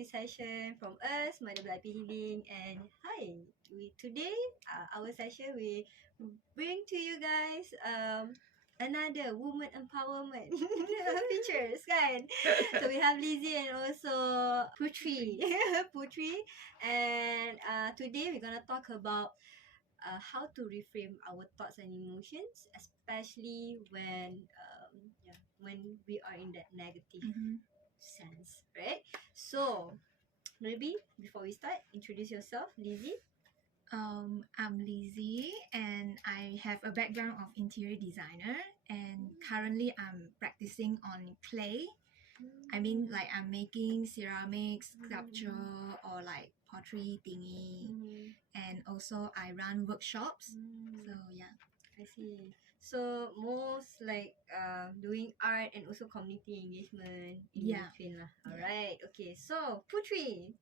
Balqis session from us, Mother Black Healing, and hi. Today, our session we bring to you guys another woman empowerment features, kan? So we have Leezy and also Puteri, Puteri, and today we're gonna talk about how to reframe our thoughts and emotions, especially when we are in that negative sense, right? So maybe before we start, introduce yourself, Leezy. I'm Leezy and I have a background of interior designer and currently I'm practicing on clay. I mean like I'm making ceramics, sculpture or like pottery thingy and also I run workshops. So yeah. I see. So most like doing art and also community engagement in between lah. Alright. Okay. So Puteri.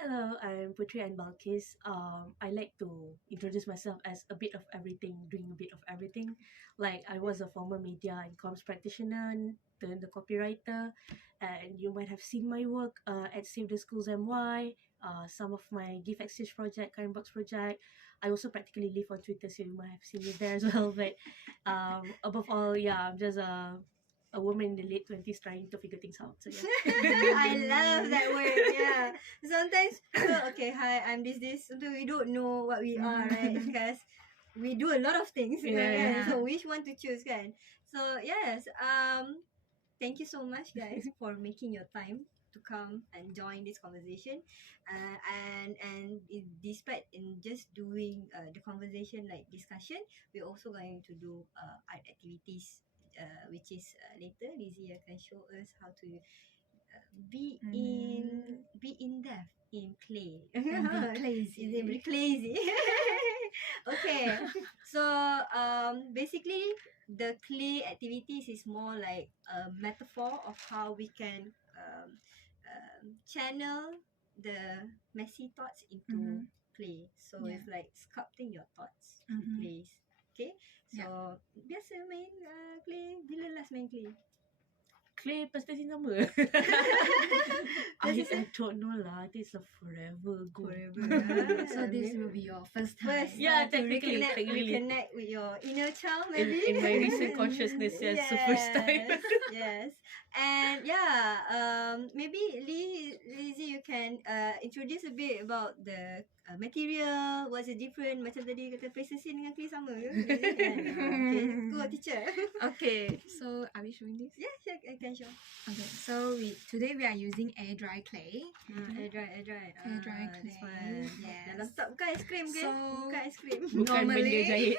Hello, I'm Puteri N Balqis. I like to introduce myself as a bit of everything, doing a bit of everything. Like I was a former media and comms practitioner, turned a copywriter, and you might have seen my work at Save the Schools MY, some of my gift exchange project, Kind Box project. I also practically live on Twitter, so you might have seen me there as well. But above all, I'm just a woman in the late 20s trying to figure things out. So yeah. I love that word. Yeah. Sometimes, okay, hi, I'm this. Sometimes we don't know what we are, right? Because we do a lot of things. Yeah. So which one to choose, kan? So yes. Thank you so much, guys, for making your time to come and join this conversation, despite in just doing the conversation like discussion, we're also going to do art activities, which is later Leezy can show us how to be in depth in clay. Be crazy. Okay, so basically the clay activities is more like a metaphor of how we can channel the messy thoughts into clay. So it's like sculpting your thoughts through clays. Okay, so biasa main clay, bila last main clay? Clay pasti sama. I don't know lah. I think it's a forever ago. So this will be your first time. Technically. Reconnect with your inner child, maybe. In my recent consciousness, yes, the first time. Yes. And maybe Leezy, you can introduce a bit about the material. What's the difference? Macam tadi kata precision dengan clay sama ke? Okay, go teacher. Okay, so are we showing this? Yeah, I can show. Okay, so today we are using air dry clay. Air dry clay. Yes. Dalam tak bukan ice cream ke? Bukan ice cream. Bukan benda jahit.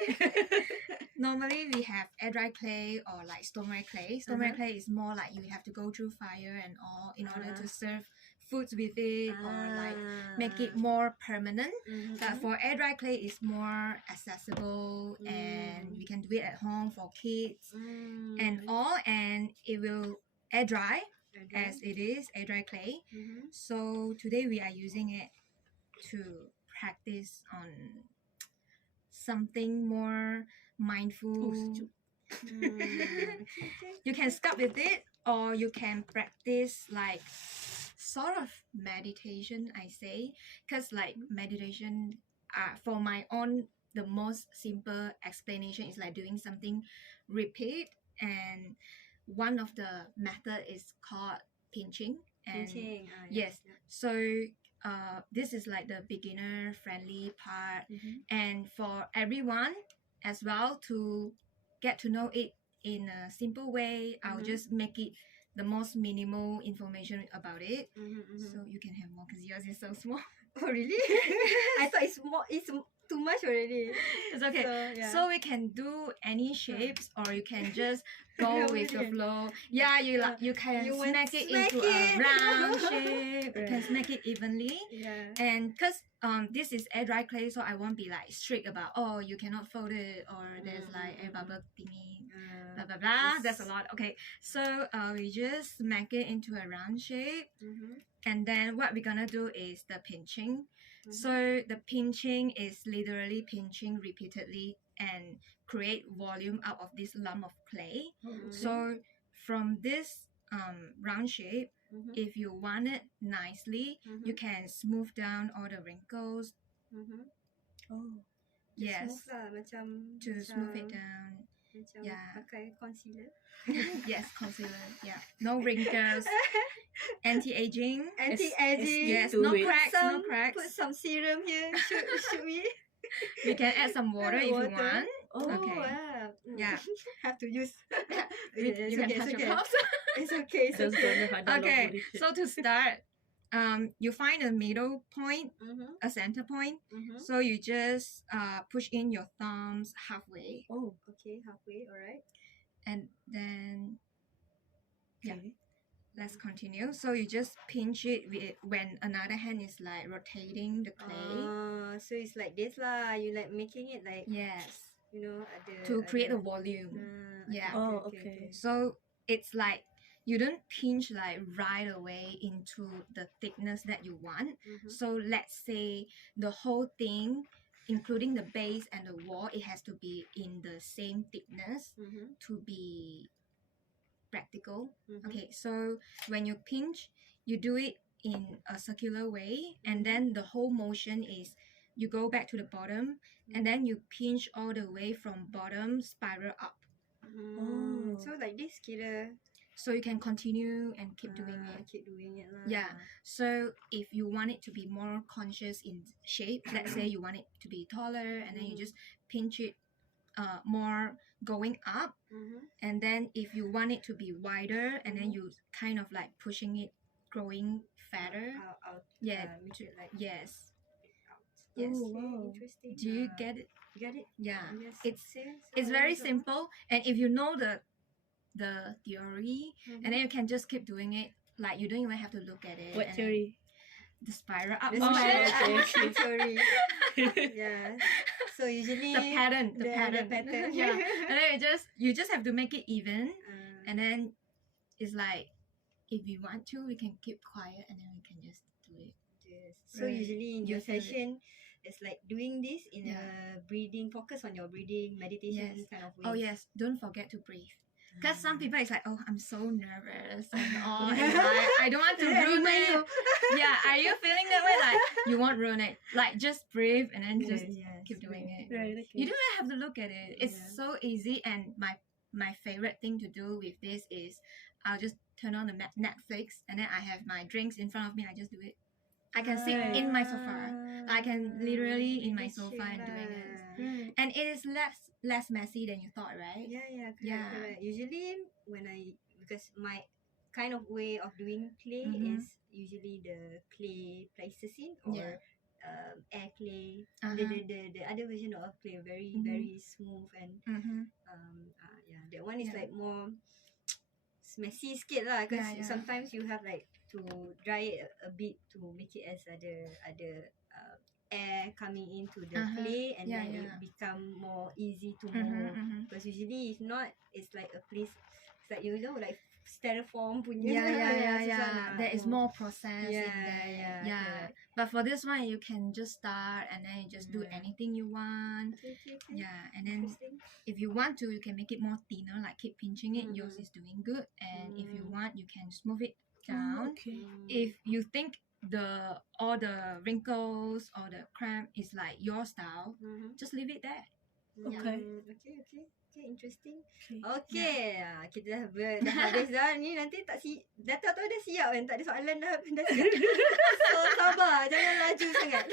Normally we have air dry clay or like stoneware clay. Stoneware clay is more like you have to go through fire and all in order to serve foods with it or like make it more permanent. But for air dry clay it's more accessible and we can do it at home for kids and all, and it will air dry as it is air dry clay. So today we are using it to practice on something more mindful. You can sculpt with it or you can practice like sort of meditation, I say, because like meditation for my own, the most simple explanation is like doing something repeat, and one of the method is called pinching. And yes, so this is like the beginner friendly part, and for everyone as well to get to know it in a simple way. I'll just make it the most minimal information about it, so you can have more because yours is so small. Oh really? I thought it's more. It's too much already. It's okay. So we can do any shapes or you can just go with the flow. Yeah, you can smack it into a round shape. You can smack it evenly. And because this is air dry clay, so I won't be like strict about you cannot fold it or there's like air bubble thingy, blah blah blah. That's a lot. Okay, so we just smack it into a round shape. And then what we're gonna do is the pinching. So the pinching is literally pinching repeatedly and create volume out of this lump of clay. So from this round shape. Mhm. If you want it nicely, you can smooth down all the wrinkles. Mhm. Oh. Just smooth Yes, lah, macam to smooth it down. macam Yeah. pakai concealer. Yes, concealer. Yeah, no wrinkles. Anti-aging. Anti-aging. Yes, to no it. cracks, no Put cracks. some serum here. Should we? You can add some water if you Water. want. Oh, Okay. wow. Yeah. Have to use. You can touch your cups. It's okay. It's Just okay. gonna hadal Okay, holy shit. so to start, you find a middle point, Mhm. a center point. Mhm. So you just push in your thumbs halfway, Oh. Okay, halfway. All right. and then yeah. Okay. Let's continue. So you just pinch it when another hand is like rotating the clay. So it's like this lah. You like making it like Yes, to create a volume. Yeah. Oh, okay. So it's like you don't pinch like right away into the thickness that you want. Mhm. So let's say the whole thing, including the base and the wall, it has to be in the same thickness Mhm. to be practical. Mhm. Okay, so when you pinch, you do it in a circular way, and then the whole motion is you go back to the bottom, and then you pinch all the way from bottom, spiral up. Oh. So like this kira So you can continue and keep doing it. keep doing it lah. Yeah. So if you want it to be more conscious in shape, let's say you want it to be taller, and then you just pinch it more going up. Mhm. And then if you want it to be wider, and then you kind of like pushing it, growing fatter. Out. Yeah. Make it like Yes. out. Yes. Oh, Okay, wow. interesting. Do you get it? You get it? Yeah. Yes. It's Serious? it's very simple, and if you know the theory, Mhm. and then you can just keep doing it. Like you don't even have to look at it. What and then theory? The spiral up The Oh, spiral okay, up okay. theory. Yeah. So usually the pattern. The the pattern. pattern. Yeah. And then you just have to make it even, Uh, and then it's like if you want to, we can keep quiet, and then we can just do it. yes. So Right. usually in You your feel it. session, it's like doing this in Yeah. a breathing, focus on your breathing, meditation Yes. kind of way. Oh yes, don't forget to breathe. Because some people is like, oh, I'm so nervous and all, and like, I don't want to Did I ruin remind it. you? Yeah, are you feeling that way? Like you won't ruin it. Like just breathe and then just Yes, keep doing it. Right, okay. You don't even have to look at it. It's Yeah. so easy, and my favorite thing to do with this is I'll just turn on the Netflix, and then I have my drinks in front of me. I just do it. I can sit in my sofa. I can literally in my Really sofa chill and doing it. lah. Right. And it is less messy than you thought, right? Yeah, correct, Yeah. correct. Usually because my kind of way of doing clay Mhm. is usually the clay plasticine or Yeah. air clay. Uh-huh. The other version of clay very Mhm. very smooth and Mm-hmm. yeah, that one is Yeah. like more messy sikit lah because Yeah, yeah. sometimes you have like to dry it a bit to make it as ada air coming into the Uh-huh. clay and Yeah, then yeah. it become more easy to Mhm, mold mhm. because usually if not it's like a place it's like like styrofoam punya Yeah. susah nak There is mold. more process in Yeah, there. yeah, Yeah. correct. But for this one, you can just start and then you just do Yeah. anything you want. Okay. Yeah, and then Interesting. if you want to, you can make it more thinner, like keep pinching it. Yours Mhm. is doing good, and if you Mm. want, you can smooth it Oh, down. okay. If you think all the wrinkles or the cramp is like your style, Mhm. just leave it there. Okay. Okay, interesting. Okay. Okay, kita dah habis dah. Ni nanti dah tahu dah siap kan. Tak ada soalan dah siap. So, sabar. Jangan laju sangat.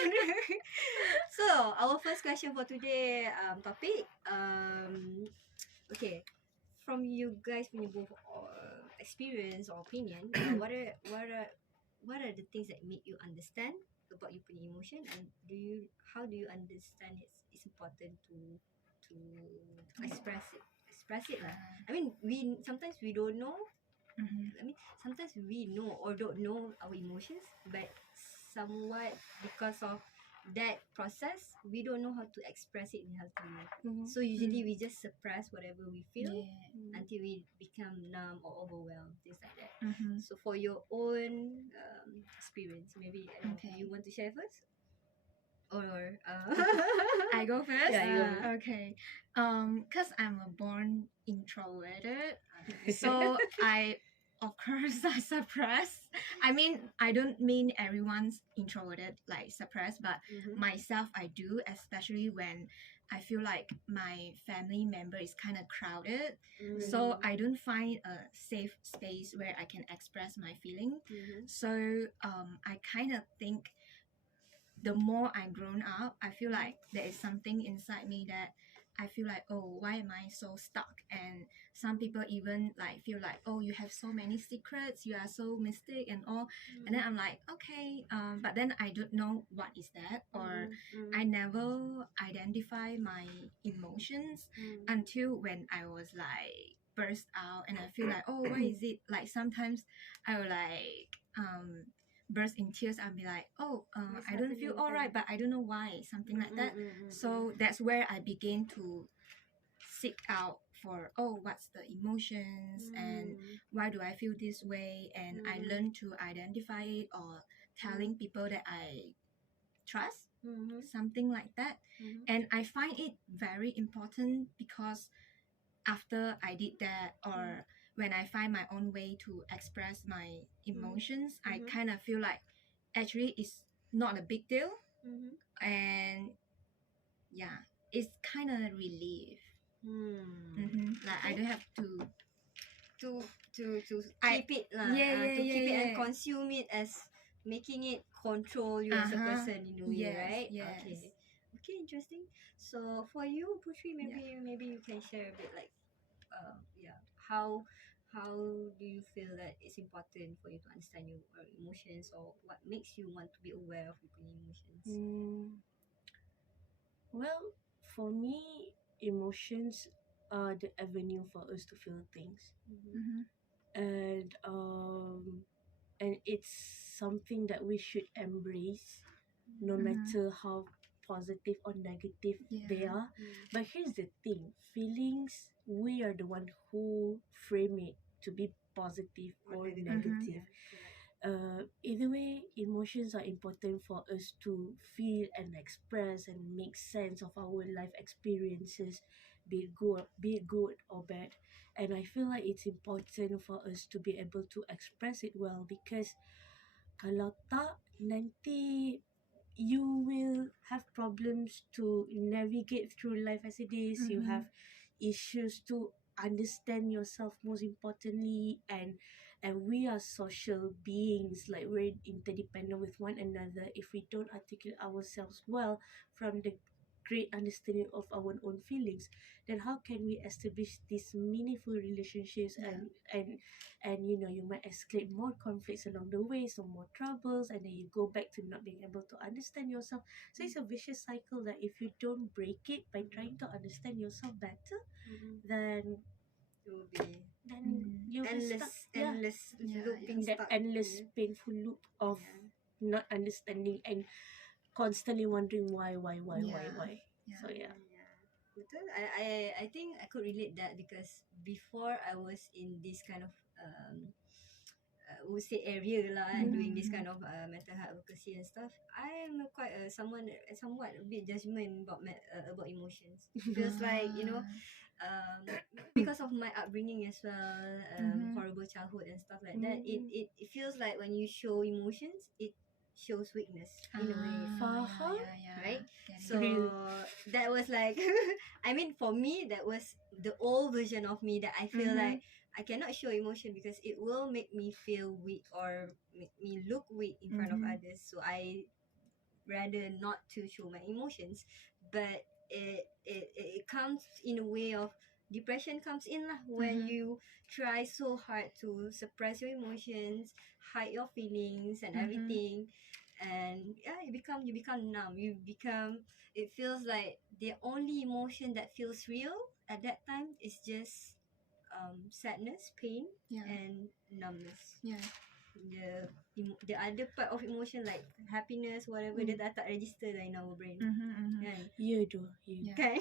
So, our first question for today topic. Okay, from you guys punya both experience or opinion, what are the things that make you understand about you punya emotion and how do you understand it's important to express it lah. I mean sometimes we don't know. Mhm. I mean sometimes we know or don't know our emotions, but somewhat because of that process we don't know how to express it in a healthy way. Mhm. So usually we just suppress whatever we feel Yeah. until we become numb or overwhelmed, things like that. Mhm. So for your own experience, maybe I don't know, Okay. you want to share first? Or I go first. Yeah, you go first. Okay. Cause I'm a born introverted, so of course I suppress. I mean, I don't mean everyone's introverted like suppressed, but myself I do, especially when I feel like my family member is kind of crowded. So I don't find a safe space where I can express my feeling. So I kind of think the more I grown up, I feel like there is something inside me that I feel like, oh, why am I so stuck? And some people even like feel like, oh, you have so many secrets, you are so mystic and all. And then I'm like, okay, but then I don't know what is that, or I never identify my emotions until when I was like burst out, and I feel like, oh, why is it like sometimes I will like burst in tears. I'll be like, oh, I don't feel all right, but I don't know why, something like that. So that's where I begin to seek out for, oh, what's the emotions and why do I feel this way, and I learn to identify it, or telling people that I trust, something like that. And I find it very important because after I did that, or when I find my own way to express my emotions, I kind of feel like actually it's not a big deal, and yeah, it's kind of relief. Like I don't have to to to I- keep it yeah, to keep it and yeah. consume it as making it control you as a person in a way, Yes, right? yes. Okay, interesting. So for you, Putri, maybe you can share a bit like yeah, how do you feel that it's important for you to understand your emotions, or what makes you want to be aware of your own emotions? Well, for me, emotions are the avenue for us to feel things, and it's something that we should embrace, no matter how positive or negative they Yeah. are. But here's the thing: feelings, we are the one who frame it to be positive or negative. Either way, emotions are important for us to feel and express and make sense of our life experiences, be it good or bad. And I feel like it's important for us to be able to express it well, because kalau tak, nanti you will have problems to navigate through life as it is. You have issues to understand yourself, most importantly, and we are social beings, like we're interdependent with one another. If we don't articulate ourselves well from the great understanding of our own feelings, then how can we establish these meaningful relationships? And you might escalate more conflicts along the way, so more troubles, and then you go back to not being able to understand yourself. So it's a vicious cycle that if you don't break it by trying to understand yourself better, then It will be you'll be stuck. endless Yeah, looping In that stuck. endless painful loop of not understanding and constantly wondering why. Yeah. So yeah. Betul. I think I could relate that, because before I was in this kind of would say area lah, and doing this kind of mental health advocacy and stuff. I am quite somewhat a bit judgment about emotions. Feels like because of my upbringing as well, horrible childhood and stuff like that. It feels like when you show emotions, it shows weakness in a way. Faham? Right? Getting So that was like, I mean, for me, that was the old version of me, that I feel like I cannot show emotion because it will make me feel weak or make me look weak in front of others. So I rather not to show my emotions. But it comes in a way of depression comes in lah, when you try so hard to suppress your emotions, hide your feelings and everything. And yeah, you become numb. It feels like the only emotion that feels real at that time is just sadness, pain, and numbness. The other part of emotion like happiness, whatever, dia dah tak register dah in our brain. Kan? You do. Kan?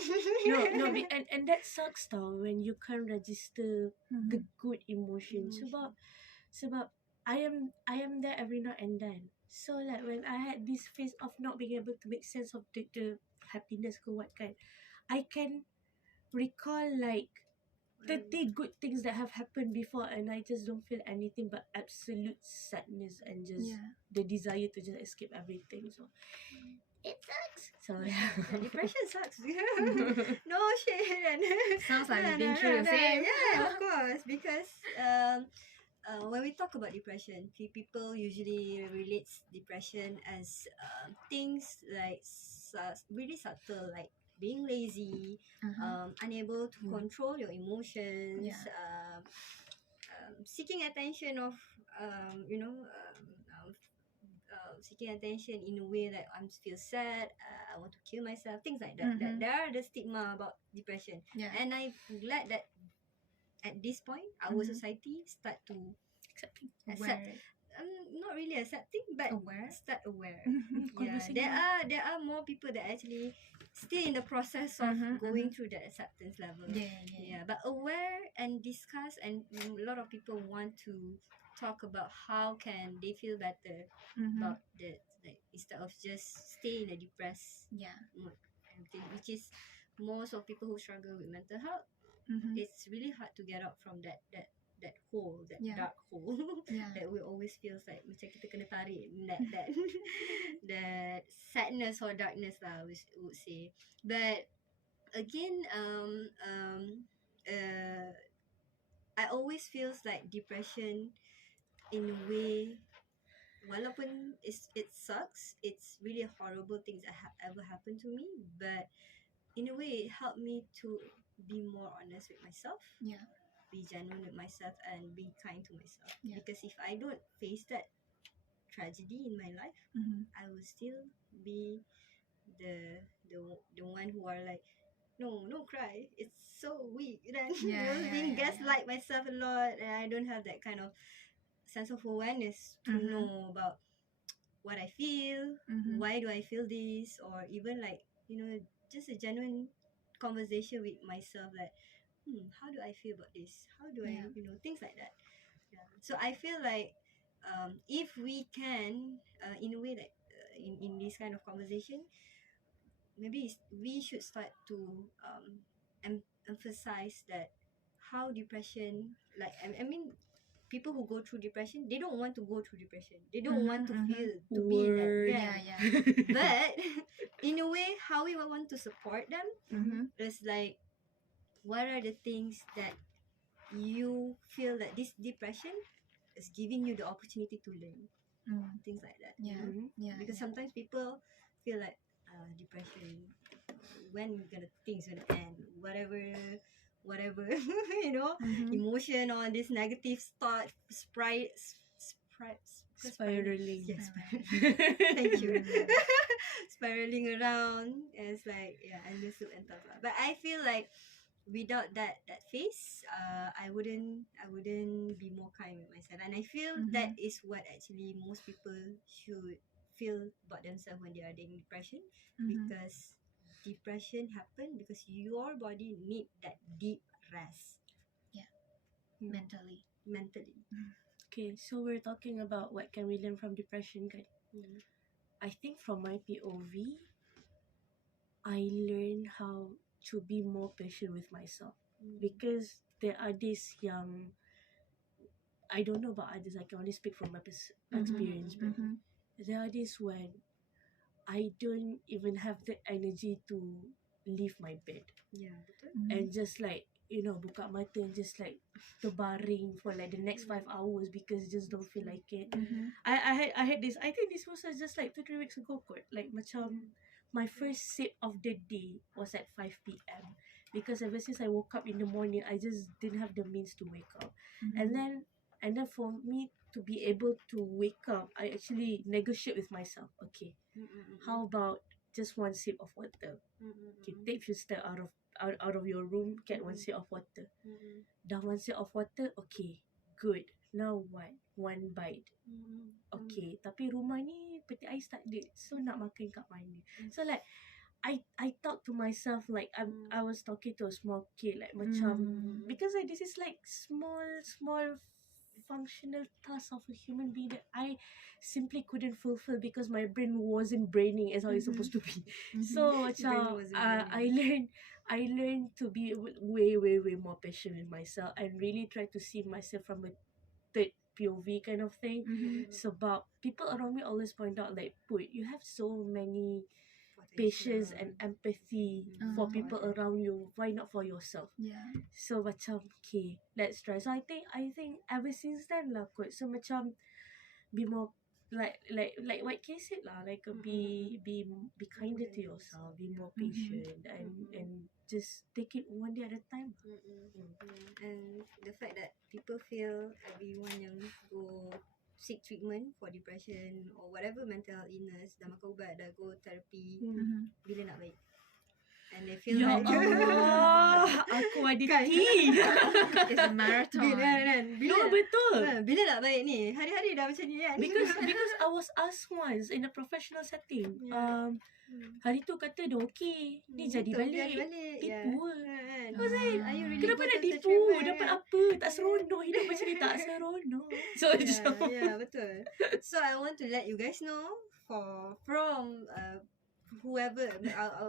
No, and that sucks tau, when you can't register the good emotions. Sebab I am there every now and then. So like when I had this phase of not being able to make sense of the happiness ke what kan, I can recall like 30 good things that have happened before, and I just don't feel anything but absolute sadness and just the desire to just escape everything. So it sucks. So Yeah, depression sucks. No shit. And Sounds like no, we've been no, through no, the no. same. Yeah, of course. Because when we talk about depression, people usually relates depression as things like really subtle, like being lazy, unable to control your emotions, Yeah. seeking attention of seeking attention in a way like I feel sad, I want to kill myself, things like that. That there are the stigma about depression, Yeah. and I'm glad that at this point our society start to accept, Aware. not really accepting, but Aware. start aware. Yeah, Conversing there are more people that actually still in the process of going through that acceptance level. Yeah, but aware and discuss, and a lot of people want to talk about how can they feel better about that, like instead of just stay in a depressed mood, everything, which is most of people who struggle with mental health. It's really hard to get out from that hole, that dark hole that we always feels like macam kita kena tarik that that sadness or darkness lah, we would say. But again, uh, I always feels like depression in a way, walaupun it sucks, it's really a horrible things that ever happened to me, but in a way it helped me to be more honest with myself, be genuine with myself, and be kind to myself. Because if I don't face that tragedy in my life, I will still be the the one who are like, no cry, it's so weak. Then being gaslight myself a lot, and I don't have that kind of sense of awareness to know about what I feel, why do I feel this, or even like, just a genuine conversation with myself, like, how do I feel about this? How do I, things like that. Yeah. So I feel like if we can, in a way, like in this kind of conversation, maybe we should start to emphasize that how depression, like I mean, people who go through depression, they don't want to go through depression. They don't want to feel to be in that. Yeah. But in a way, how we want to support them is like, what are the things that you feel that this depression is giving you the opportunity to learn, things like that. Because sometimes people feel like depression, when gonna things gonna end, whatever emotion or this negative thought spiraling. Yes, thank you. Spiraling around, and it's like, endless loop and stuff. But I feel like without that phase, I wouldn't be more kind with myself, and I feel that is what actually most people should feel about themselves when they are in depression, because depression happen because your body need that deep rest. Mentally. Okay, so we're talking about what can we learn from depression, kan? I think from my POV, I learned how to be more patient with myself, because there are days yang I don't know about others, I can only speak from my experience, but there are days when I don't even have the energy to leave my bed. Betul. And just like, buka mata and just like terbaring for like the next 5 hours because just don't feel like it. I had this, I think this was just like 2-3 weeks ago kot. Like macam my first sip of the day was at 5 p.m. because ever since I woke up in the morning, I just didn't have the means to wake up. And then for me to be able to wake up, I actually negotiate with myself. Okay, how about just one sip of water? Okay, take few steps out of your room, get one sip of water. Dah one sip of water, okay, good. Now what? One bite. Okay, tapi rumah ni peti ais tak ada, so nak makan kat mana? So like I talk to myself like I was talking to a small kid, like macam, because like this is like small functional task of a human being that I simply couldn't fulfill because my brain wasn't braining as how it's supposed to be. So macam I I learned to be way more patient with myself and really try to see myself from a third POV kind of thing. Mhm. Sebab people around me always point out like, Put, you have so many patience and empathy for people around you. Why not for yourself? Yeah. So macam okay, let's try. So I think ever since then lah kot. So macam be more like what Kay said lah, like be kinder to yourself, be more patient and just take it one day at a time. And the fact that people feel everyone yang go seek treatment for depression or whatever mental health illness, dah makan ubat, dah go therapy, bila nak baik? And they feel Ya like Allah, aku ada tea. It's a marathon. bila No, betul. bila nak baik ni? Hari-hari dah macam ni kan. Because I was asked once in a professional setting. Yeah. Hari tu kata dah okay, ni jadi balik. Tipu ke? Kan? Was it? Are you really Kenapa go nak to the tipu? treatment? Dapat apa? Tak seronok. Hidup macam ni tak seronok. So Yeah, betul. So I want to let you guys know from whoever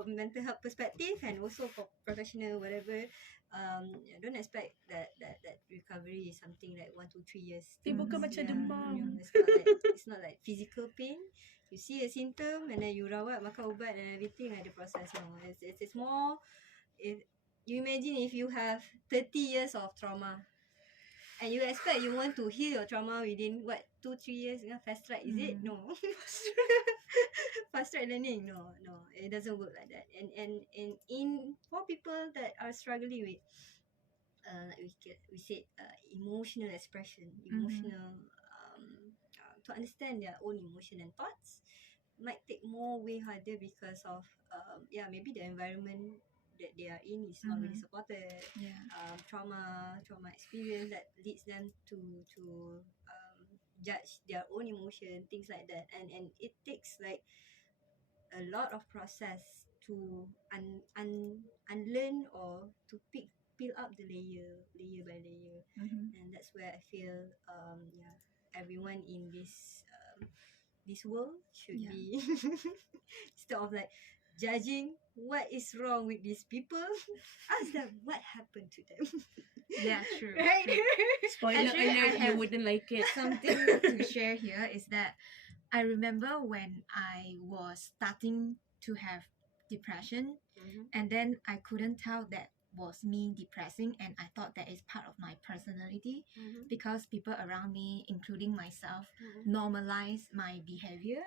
mental health perspective and also for professional whatever, don't expect that recovery is something like 1 to 3 years. bukan macam demam. It's not like physical pain. You see a symptom and then you rawat, makan ubat and everything, ada process. No, it's more. If you imagine if you have 30 years of trauma and you expect you want to heal your trauma within 2-3 years, fast track is it? No. Fast track learning, no, it doesn't work like that. And in for people that are struggling with we said emotional expression, emotional to understand their own emotion and thoughts might take more way harder because of maybe the environment that they are in is not really supported. Trauma experience that leads them to judge their own emotion, things like that, and it takes like a lot of process to unlearn or to peel up the layer by layer. And that's where I feel everyone in this world should be instead of like judging what is wrong with these people, ask them what happened to them. Yeah, true. Right? Spoiler Actually, alert, I have you wouldn't like it. Something to share here is that I remember when I was starting to have depression, and then I couldn't tell that was me depressing, and I thought that is part of my personality because people around me, including myself, normalize my behavior.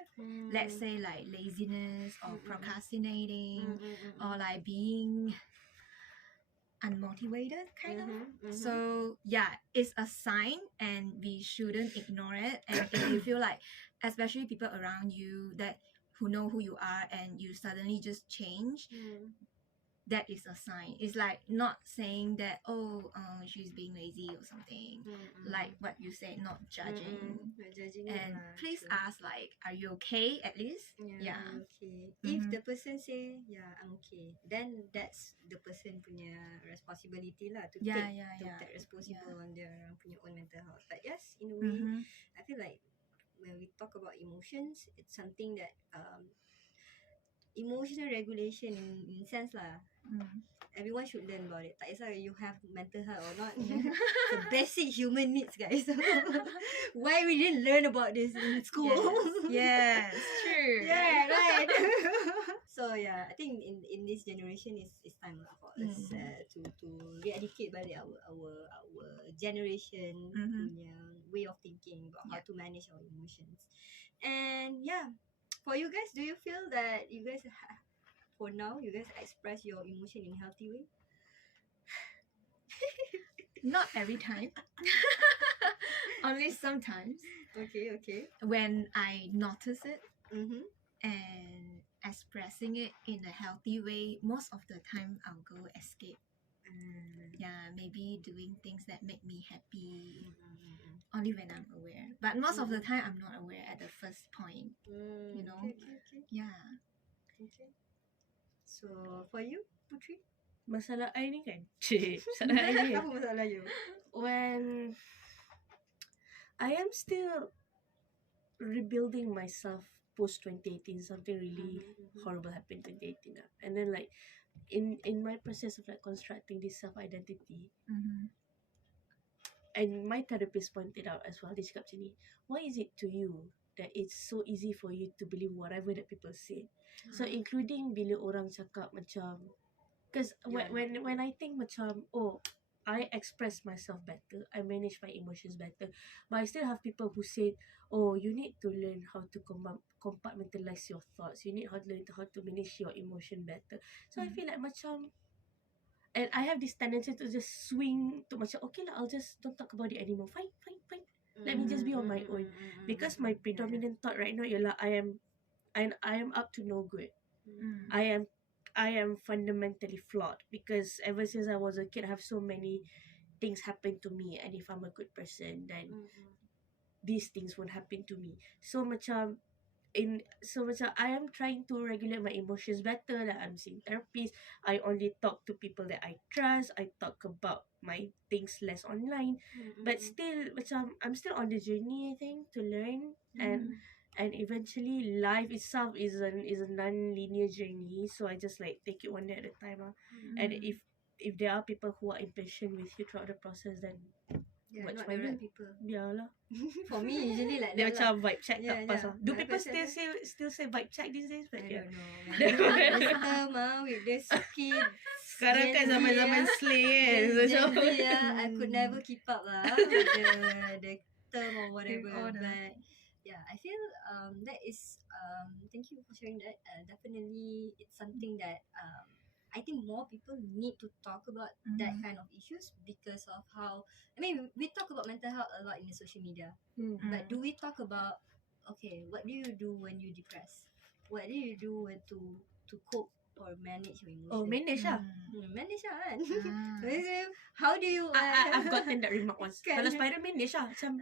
Let's say like laziness or procrastinating or like being unmotivated kind of. So yeah, it's a sign and we shouldn't ignore it. And if you feel like, especially people around you that who know who you are and you suddenly just change, that is a sign. It's like not saying that she's being lazy or something, like what you said, not judging. Not judging And lah, please true. ask like, are you okay at least? Yeah. I'm okay. If the person say I'm okay, then that's the person punya responsibility lah to take responsible on their punya own mental health. But yes, in a way, I feel like when we talk about emotions, it's something that emotional regulation in sense lah. Everyone should learn about it. Tak kisah you have mental health or not. The basic human needs, guys. Why we didn't learn about this in school? Yes, true. Yeah, right. So yeah, I think in this generation it's time lah for us to re-educate balik our generation punya way of thinking about how to manage our emotions. And yeah, for you guys, do you feel that you guys for now you guys express your emotion in a healthy way? Not every time. Only sometimes Okay. when I notice it Mm-hmm. and expressing it in a healthy way. Most of the time I'll go escape. Yeah, maybe doing things that make me happy only when I'm aware. But most of the time I'm not aware at the first point. You know? Okay. Yeah. Okay. So for you, Putri? Masalah I ni kan? Masalah I ni Apa masalah you? when I am still rebuilding myself post 2018, something really horrible happened in 2018 and then like in my process of like constructing this self identity, Mm-hmm. and my therapist pointed out as well, dia cakap macam ni, why is it to you that it's so easy for you to believe whatever that people say? So including bila orang cakap macam, because when I think macam, oh, I express myself better, I manage my emotions better, but I still have people who say, oh, you need to learn how to compartmentalize your thoughts, you need to learn how to manage your emotion better. So I feel like macam, and I have this tendency to just swing to macam, okay lah, I'll just don't talk about it anymore, fine, let me just be on my own, because my predominant thought right now ialah I am up to no good. Mm. I am fundamentally flawed, because ever since I was a kid, I have so many things happen to me, and if I'm a good person, then these things won't happen to me. So macam I am trying to regulate my emotions better. Like I'm seeing therapists. I only talk to people that I trust. I talk about my things less online. But still macam I'm still on the journey, I think, to learn, and eventually life itself is a non-linear journey. So I just like take it one day at a time. And if there are people who are impatient with you throughout the process, then not watch the my right mood. people. Biarlah. For me, usually like Dia that lah. macam vibe check tak pas lah. Do Vibe people check still say vibe check these days? But I yeah. don't know. This term with this kids. Sekarang kan zaman-zaman slay kan. Gen Z, I could never keep up lah with the term or whatever. But yeah, I feel that is thank you for sharing that. Definitely, it's something that I think more people need to talk about that kind of issues because of how, I mean, we talk about mental health a lot in the social media, but do we talk about, okay, what do you do when you're depressed? What do you do when to cope or manage your emotions? Oh, manage lah. Manage lah kan. How do you I've gotten that remark once. Kan? Kalau spider manage lah. Macam,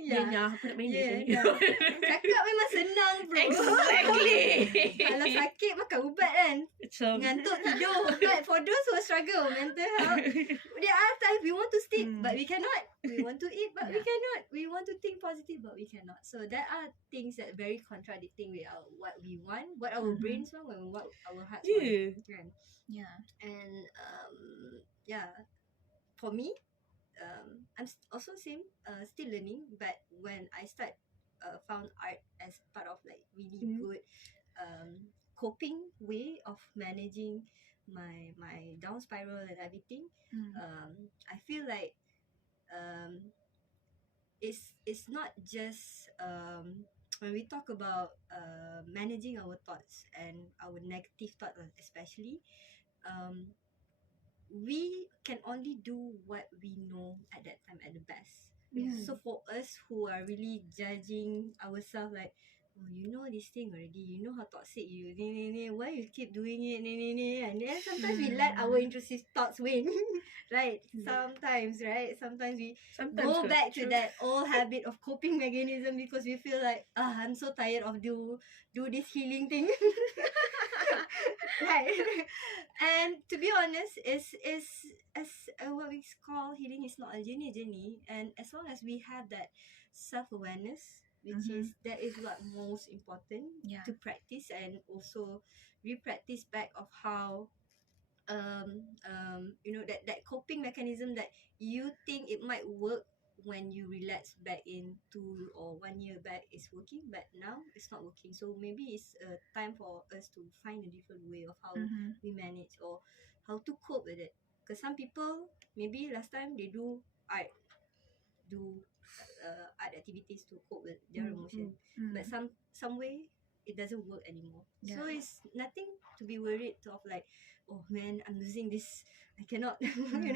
yeah. aku nak manage ni. Cakap memang senang bro. Exactly. Kalau sakit makan ubat kan. Macam, Ngantuk tidur. But for those who struggle mental health, there are times we want to sleep but we cannot. We want to eat but we cannot. We want to think positive but we cannot. So there are things that very contradicting with what we want, what our brains want, and what our hearts want. Kan? Yeah. And for me, I'm also same, still learning. But when I found art as part of like really good coping way of managing my down spiral and everything. I feel like it's not just when we talk about managing our thoughts and our negative thoughts especially, we can only do what we know at that time at the best. So for us who are really judging ourselves like, oh, you know this thing already, you know how toxic you why you keep doing it, and then sometimes we let our intrusive thoughts win. Right? Sometimes we go back to that old habit of coping mechanism because we feel like, I'm so tired of do this healing thing. Right. And to be honest, is as what we call healing is not a journey, and as long as we have that self-awareness, which is that is what most important to practice, and also re-practice back of how that coping mechanism that you think it might work when you relax back in 2 or 1 year back is working, but now it's not working. So maybe it's time for us to find a different way of how we manage or how to cope with it. Because some people maybe last time they do art activities to cope with their emotion, but some way it doesn't work anymore. So it's nothing to be worried of like, oh man, I'm losing this, I cannot.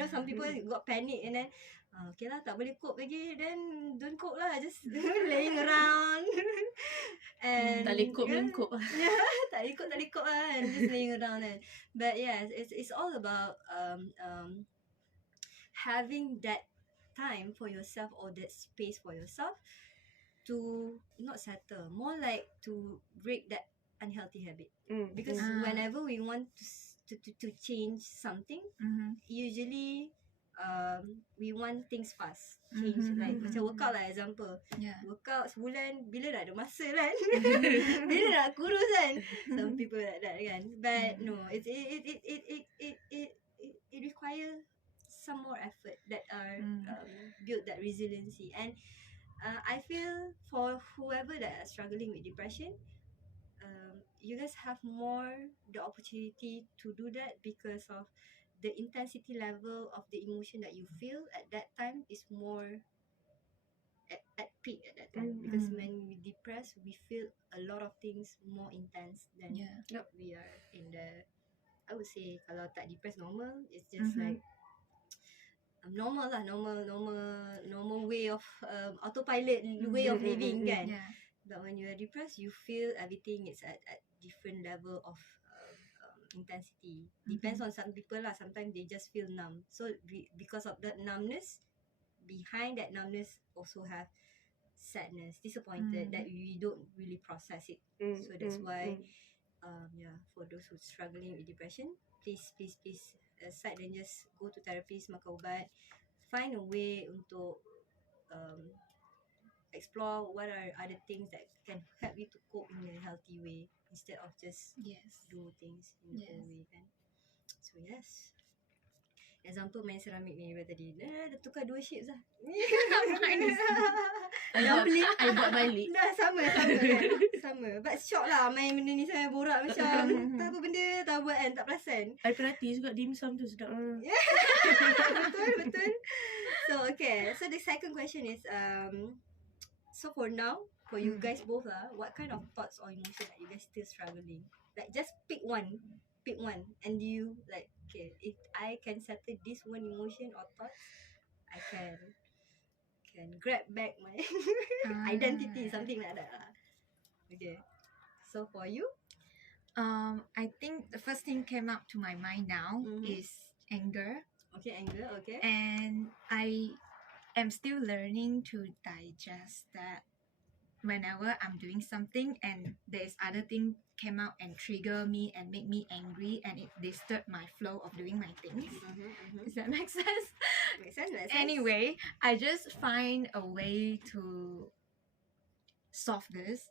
Some people got panic and then okay lah, tak boleh cope lagi, then don't cope lah, just laying around. And tak boleh cope then cope. tak boleh cope lah, and just laying around. And but yes, it's all about having that time for yourself or that space for yourself to not settle, more like to break that unhealthy habit. Because whenever we want to change something, usually we want things fast, change. Like macam workout lah example. Yeah. Workout sebulan, bila nak ada masa kan? Bila nak kurus kan? Some people like that kan. But no, it require some more effort that are build that resiliency. And I feel for whoever that are struggling with depression, you guys have more the opportunity to do that because of the intensity level of the emotion that you feel at that time is more at peak at that time. Because when we depressed, we feel a lot of things more intense than we are in the, I would say kalau tak depressed normal, it's just like normal lah, normal way of autopilot way of living kan. Yeah. But when you are depressed, you feel everything is at different level of intensity. Depends on some people lah. Sometimes they just feel numb. So because of that numbness, behind that numbness also have sadness, disappointed that we don't really process it. So that's why for those who struggling with depression, please aside than just go to therapist, makan ubat, find a way untuk explore what are other things that can help you to cope in a healthy way instead of just do things in a old way kan. So yes, example main ceramik ni tadi, dah tukar 2 shapes lah. I buat balik. Dah sama kan. Sama. But shock lah main benda ni saya borak macam tak apa benda, tak buat kan, tak perasan. I perhati juga dimsum tu sedap. Betul. So okay, so the second question is so for now, for you guys both lah, what kind of thoughts or emotion that you guys still struggling? Like just pick one, and you like, okay, if I can settle this one emotion or thoughts, I can grab back my identity, something like that lah. Okay, so for you, I think the first thing came up to my mind now is anger. okay, anger, okay, And I am still learning to digest that whenever I'm doing something and there's other thing came out and trigger me and make me angry and it disturbed my flow of doing my things. Does that make sense? Makes sense. Anyway, I just find a way to solve this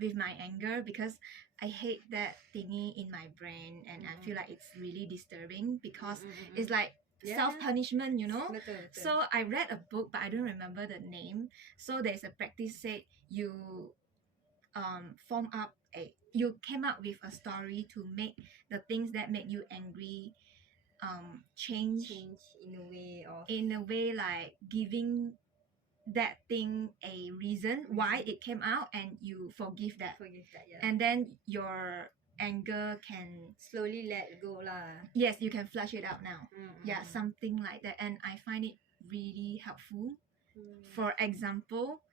with my anger because I hate that thingy in my brain and I feel like it's really disturbing because it's like self-punishment, you know. Betul. So I read a book but I don't remember the name. So there's a practice said you you came up with a story to make the things that make you angry change in a way like giving that thing a reason why it came out and you forgive that and then your anger can slowly let go lah. yes, you can flush it out now. Something like that, and I find it really helpful. For example,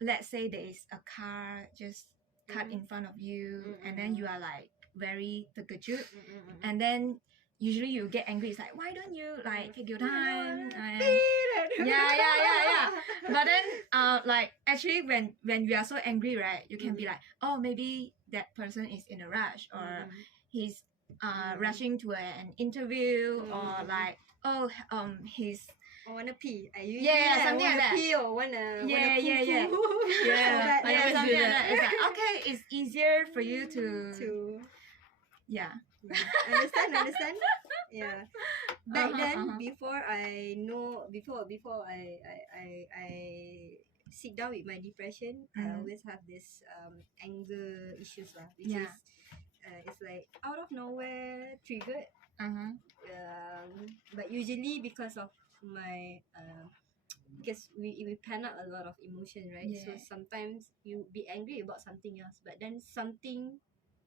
let's say there is a car just cut in front of you and then you are like very terkejut and then usually you get angry. It's like, why don't you like take your time? But then like actually when we are so angry, right, you can be like, oh, maybe that person is in a rush or he's rushing to an interview or like he's I wanna pee. I usually something like that. Pee or wanna something like that. It's like, okay, it's easier for you to understand. Yeah. Back then, before I sit down with my depression, I always have this anger issues lah, which is it's like out of nowhere triggered. But usually because of my because we pen up a lot of emotion, right? So sometimes you be angry about something else, but then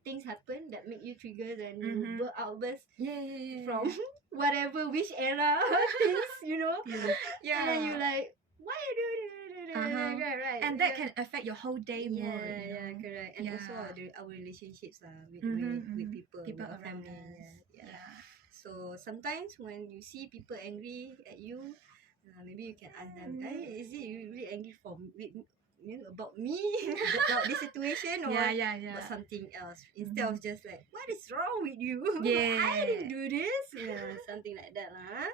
things happen that make you trigger and you outburst from whatever which era things, you know. And then you like, why you do right? And that can affect your whole day mood. Correct. And also our relationships with people our around family. us. So sometimes when you see people angry at you, maybe you can ask them, hey, is it you really angry about me about this situation or about something else, instead of just like, what is wrong with you? I didn't do this, something like that lah.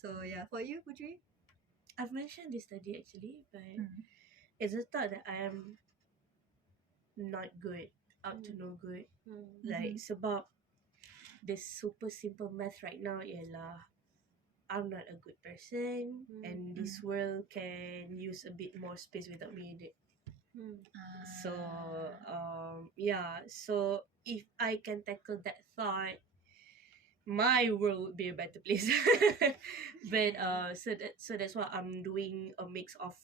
So yeah, for you, Puteri? I've mentioned this study actually, but Mm. it's a thought that I am not good, up to Mm. no good. Mm. Like sebab the super simple math right now ialah I'm not a good person, and this world can use a bit more space without me in it. Mm. So yeah, so if I can tackle that thought, my world would be a better place. But so that's why I'm doing a mix of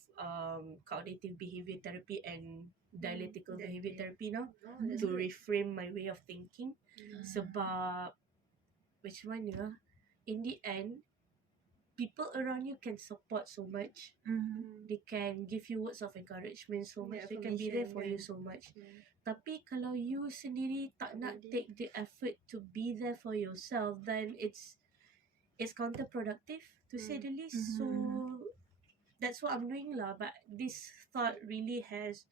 cognitive behavior therapy and dialectical behavior therapy now, Oh, that's to good. reframe my way of thinking. Mm. Sebab macam mana, in the end people around you can support so much. Mm. They can give you words of encouragement so much. Yeah, They can be there affirmation for you kan. so much. Mm. Tapi kalau you sendiri tak nak Ready? take the effort to be there for yourself, then it's counterproductive to say the least. So that's what I'm doing lah. But this thought really has,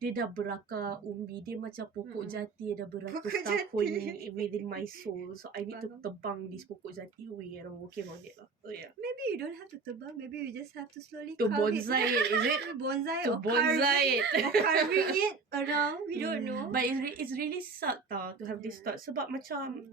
dia dah berakar umbi. Dia macam pokok jati yang dah beratus Pokok tahun jati. within my soul. So I need to Faham. tebang this pokok jati away, and I'm working on it lah. So yeah. Maybe you don't have to tebang. Maybe you just have to slowly To carve bonsai it, is it? Bonsai To or bonsai it. or carving it around. We don't know. But it's really suck tau to have this thought. Sebab macam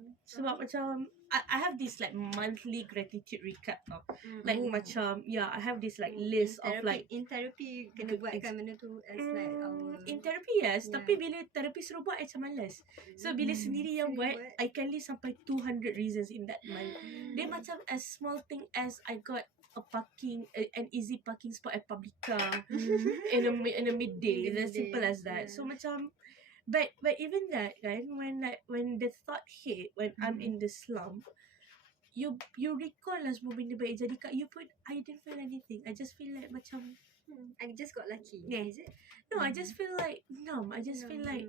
I have this like monthly gratitude recap tau. Like macam I have this like list of like in therapy kena buatkan benda tu as like our in therapy yes, tapi bila therapy suruh buat I macam malas. So bila sendiri yang buat, I can list sampai 200 reasons in that month. Dia macam as small thing as I got an easy parking spot at Publica in a midday. It's as simple as that. So macam but even that kan, when the thought hit, when I'm in the slump, you recall lah semua benda baik jadi kat you pun. I didn't feel anything. I just feel like macam I just got lucky. Yeah. Is it? no, I just feel like numb. I just feel like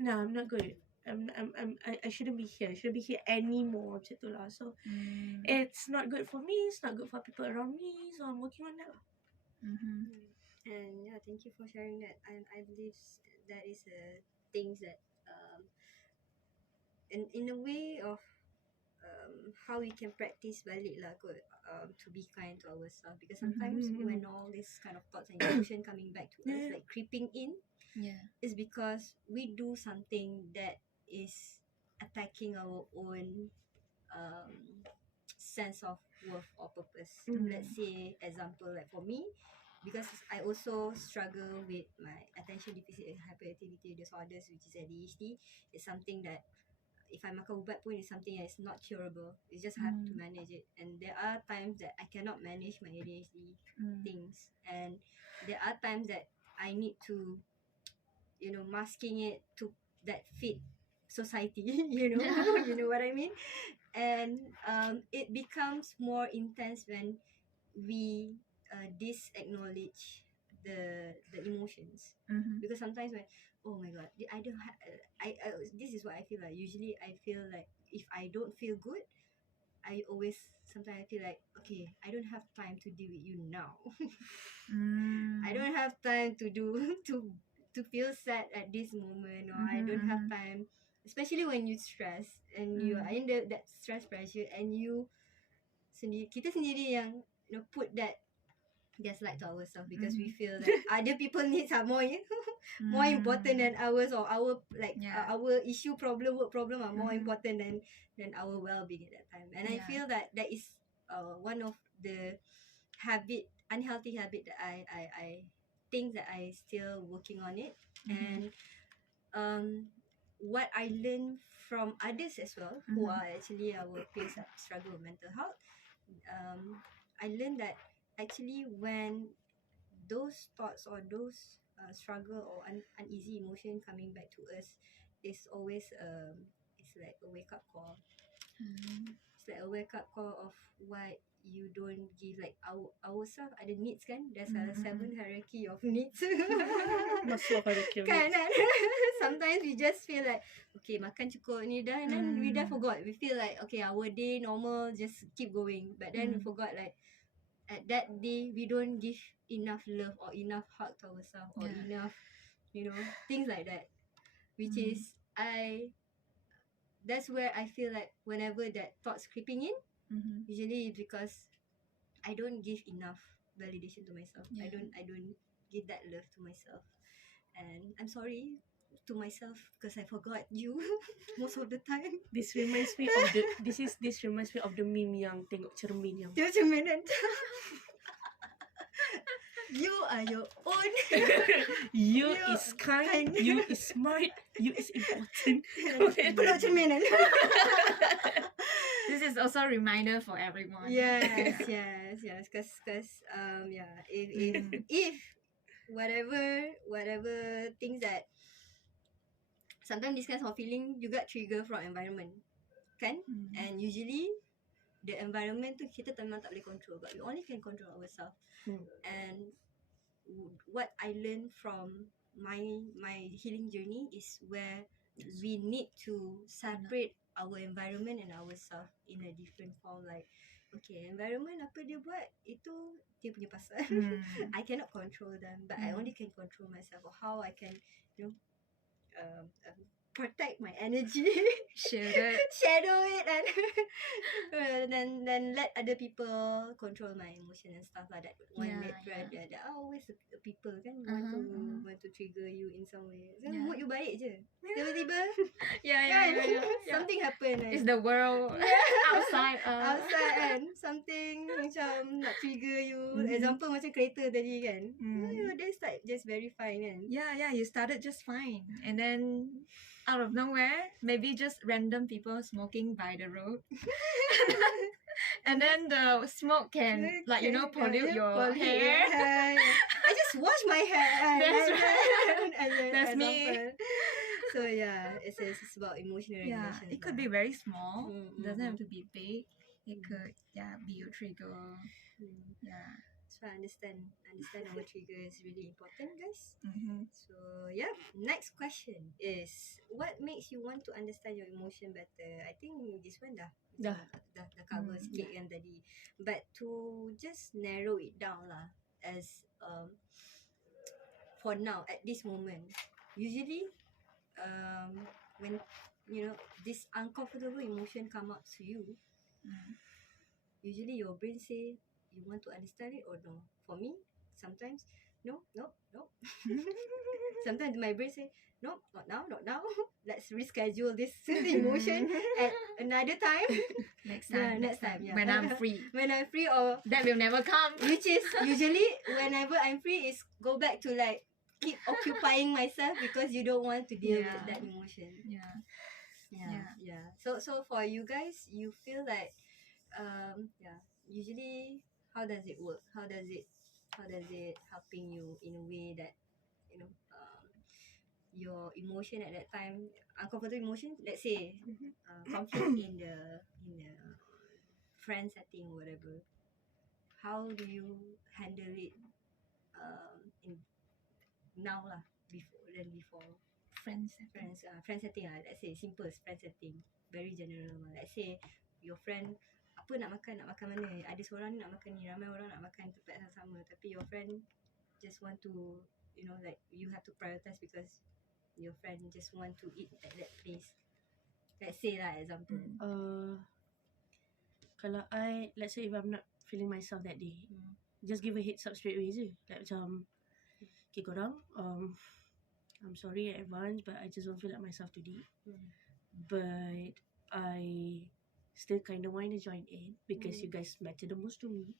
no, I'm not good. I shouldn't be here. I shouldn't be here anymore macam tu lah. So it's not good for me. It's not good for people around me. So I'm working on that lah. And yeah, thank you for sharing that. And I believe that is things that in a way of how we can practice balik lah kot, to be kind to ourselves, because sometimes when all this kind of thoughts and emotion coming back to us, like creeping in, is because we do something that is attacking our own sense of worth or purpose. Let's say example, like for me, because I also struggle with my attention deficit and hyperactivity disorders, which is ADHD. It's something that if I makan ubat pun, it's something that is not curable. You just have to manage it. And there are times that I cannot manage my ADHD things, and there are times that I need to, masking it to that fit society. You know what I mean. And it becomes more intense when we disacknowledge the emotions, because sometimes when, oh my god, I don't I this is what I feel like. Usually I feel like if I don't feel good, I always sometimes I feel like, okay, I don't have time to deal with you now. I don't have time to to feel sad at this moment, or I don't have time, especially when you stress and you are in that stress pressure, and kita sendiri yang put that gaslight to ourselves, because we feel that other people needs are more more important than ours, or our our issue, problem, work problem are more important than our well-being at that time. And I feel that that is one of the unhealthy habit that I think that I still working on it. And what I learn from others as well, who are actually our peers that struggle with mental health, I learned that actually when those thoughts or those struggle or uneasy emotion coming back to us, is always it's like a wake up call. It's like a wake up call of what you don't give, like ourselves ada needs kan. There's a 7 hierarchy of needs. Masuk hierarchy of kan, needs. sometimes we just feel like, okay, makan cukup ni dah, and then we dah forgot. We feel like, okay, our day normal, just keep going, but then we forgot, like at that day we don't give enough love or enough hug to ourselves, or enough things like that, which is that's where I feel like whenever that thoughts creeping in, Usually it's because I don't give enough validation to myself. Yeah. I don't give that love to myself. And I'm sorry to myself because I forgot you most of the time. This reminds me of the meme yang tengok cermin yang Dia macam mana? You are your own. you You is kind, kind. you is smart, you is important. Peluk cerminan. This is also a reminder for everyone. Yes. Because yeah, if whatever things that sometimes this kind of feeling juga trigger from environment, kan? And usually the environment tu kita memang tak boleh control, but we only can control ourselves. And what I learned from my healing journey is where we need to separate our environment and ourselves in a different form. Like, okay, environment apa dia buat, itu dia punya pasal. I cannot control them, but I only can control myself, or how I can, you know, protect my energy, shadow it, and then let other people control my emotion and stuff like that. There are always the people kan want to trigger you in some way. So mood you baik je, tiba-tiba something happen. It's the world outside kan, something macam nak trigger you. Example macam kereta tadi kan, your day start just very fine kan. You started just fine, and then out of nowhere, maybe just random people smoking by the road. And then the smoke can pollute your hair. I just wash my hair. That's right. That's me. So yeah, it's about emotional regulation. It could be very small. It doesn't have to be big. It could be your trigger. So I understand our trigger is really important, guys. So yeah, next question is, what makes you want to understand your emotion better? I think this one dah cover sikit kan tadi. But to just narrow it down lah, as for now at this moment, usually when this uncomfortable emotion come up to you, usually your brain say you want to understand it or no. For me, sometimes no. Sometimes my brain say no, not now. Let's reschedule this emotion at another time. Next time. Yeah. When I'm free. When I'm free, or that will never come. Which is usually whenever I'm free is go back to like keep occupying myself because you don't want to deal with that emotion. So for you guys, you feel like usually how does it work? How does it helping you in a way that your emotion at that time, uncomfortable emotion, let's say conflict in the friend setting or whatever, how do you handle it in now lah, before Friends. Friend setting lah, let's say simple friend setting, very general lah. Let's say your friend apa nak makan mana, ada seorang ni nak makan ni, ramai orang nak makan tempat yang sama, tapi your friend just want to like you have to prioritize because your friend just want to eat at that place. Let's say lah example. Kalau let's say if I'm not feeling myself that day, just give a heads up straight away je. Like macam, okay korang, I'm sorry in advance, but I just don't feel like myself today. But I still kind of want to join in because you guys matter the most to me.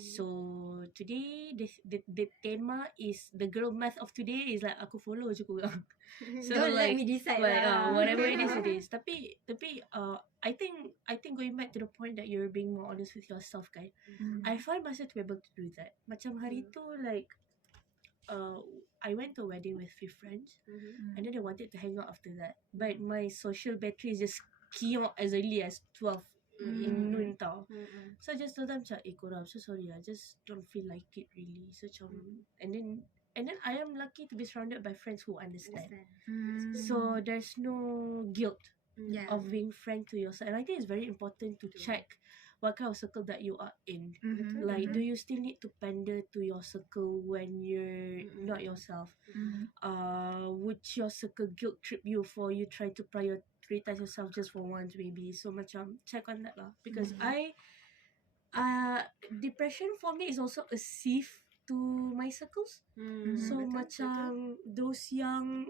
So today the tema is the girl math of today is like aku follow je korang. So don't let me decide lah. Whatever it is. Tapi I think going back to the point that you're being more honest with yourself kan. I find myself to be able to do that. Macam hari tu like I went to a wedding with 3 friends, and then they wanted to hang out after that. But my social battery is just kiok as early as 12 in noon tau. So I just told them macam, korang, I'm so sorry, I just don't feel like it really. So macam, and then I am lucky to be surrounded by friends who understand. So there's no guilt of being friend to yourself. And I think it's very important to check what kind of circle that you are in. Like, do you still need to pander to your circle when you're not yourself? Would your circle guilt trip you for you try to prioritize yourself just for once maybe. So macam check on that lah. Because Mhm. depression for me is also a sieve to my circles. So Betul, macam those yang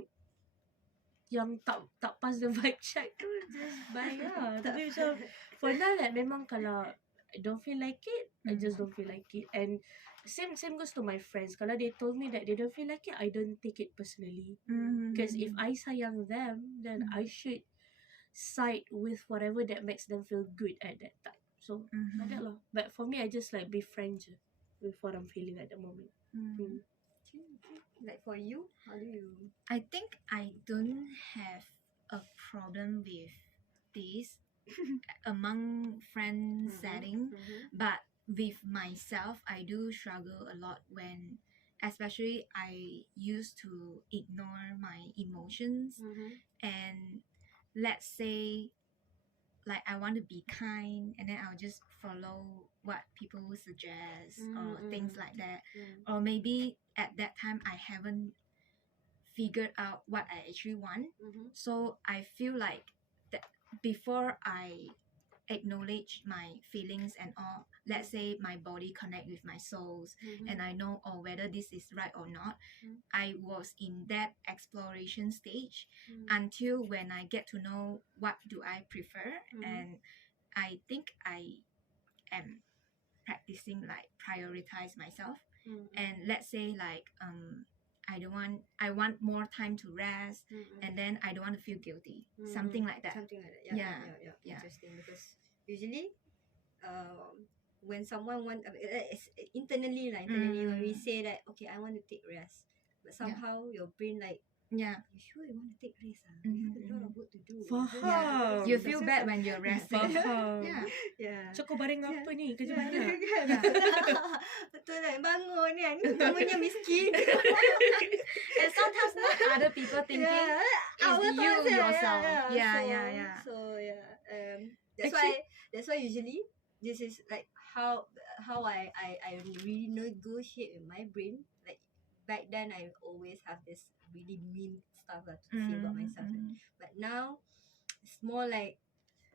tak pass the vibe check tu just bye lah. Tak Tapi macam for now like memang kalau I don't feel like it, I just don't feel like it. And same goes to my friends. Kalau they told me that they don't feel like it, I don't take it personally. Because if I sayang them, then I should side with whatever that makes them feel good at that time. So like that lah. But for me, I just like be friends with what I'm feeling at the moment. Like for you, how do you? I think I don't have a problem with this among friend setting, but with myself, I do struggle a lot when, especially, I used to ignore my emotions. And let's say, like, I want to be kind, and then I'll just follow what people suggest or things like that. Or maybe at that time I haven't figured out what I actually want. So I feel like that before I acknowledge my feelings and all, let's say my body connect with my souls and I know whether this is right or not, I was in that exploration stage until when I get to know what do I prefer, and I think I am practicing like prioritize myself. And let's say like I want more time to rest, and then I don't want to feel guilty, something like that. Something like that. Yeah. Yeah. Interesting, because usually, when someone want it's internally when we say that okay, I want to take rest, but somehow your brain like, Yeah. you sure you want to take rest? You have a lot of work to do. Faham. You feel bad when you're resting. Faham. Yeah. So kau baring apa ni? Kerja Yeah. banyak. Betul kan, bangun kan, bangunnya miskin. And sometimes not other people thinking, Our it's you thoughts, yourself. yeah. Yeah. So yeah, that's why usually this is like how I really negotiate with my brain. Like back then, I always have this really mean stuff to say about myself. But now it's more like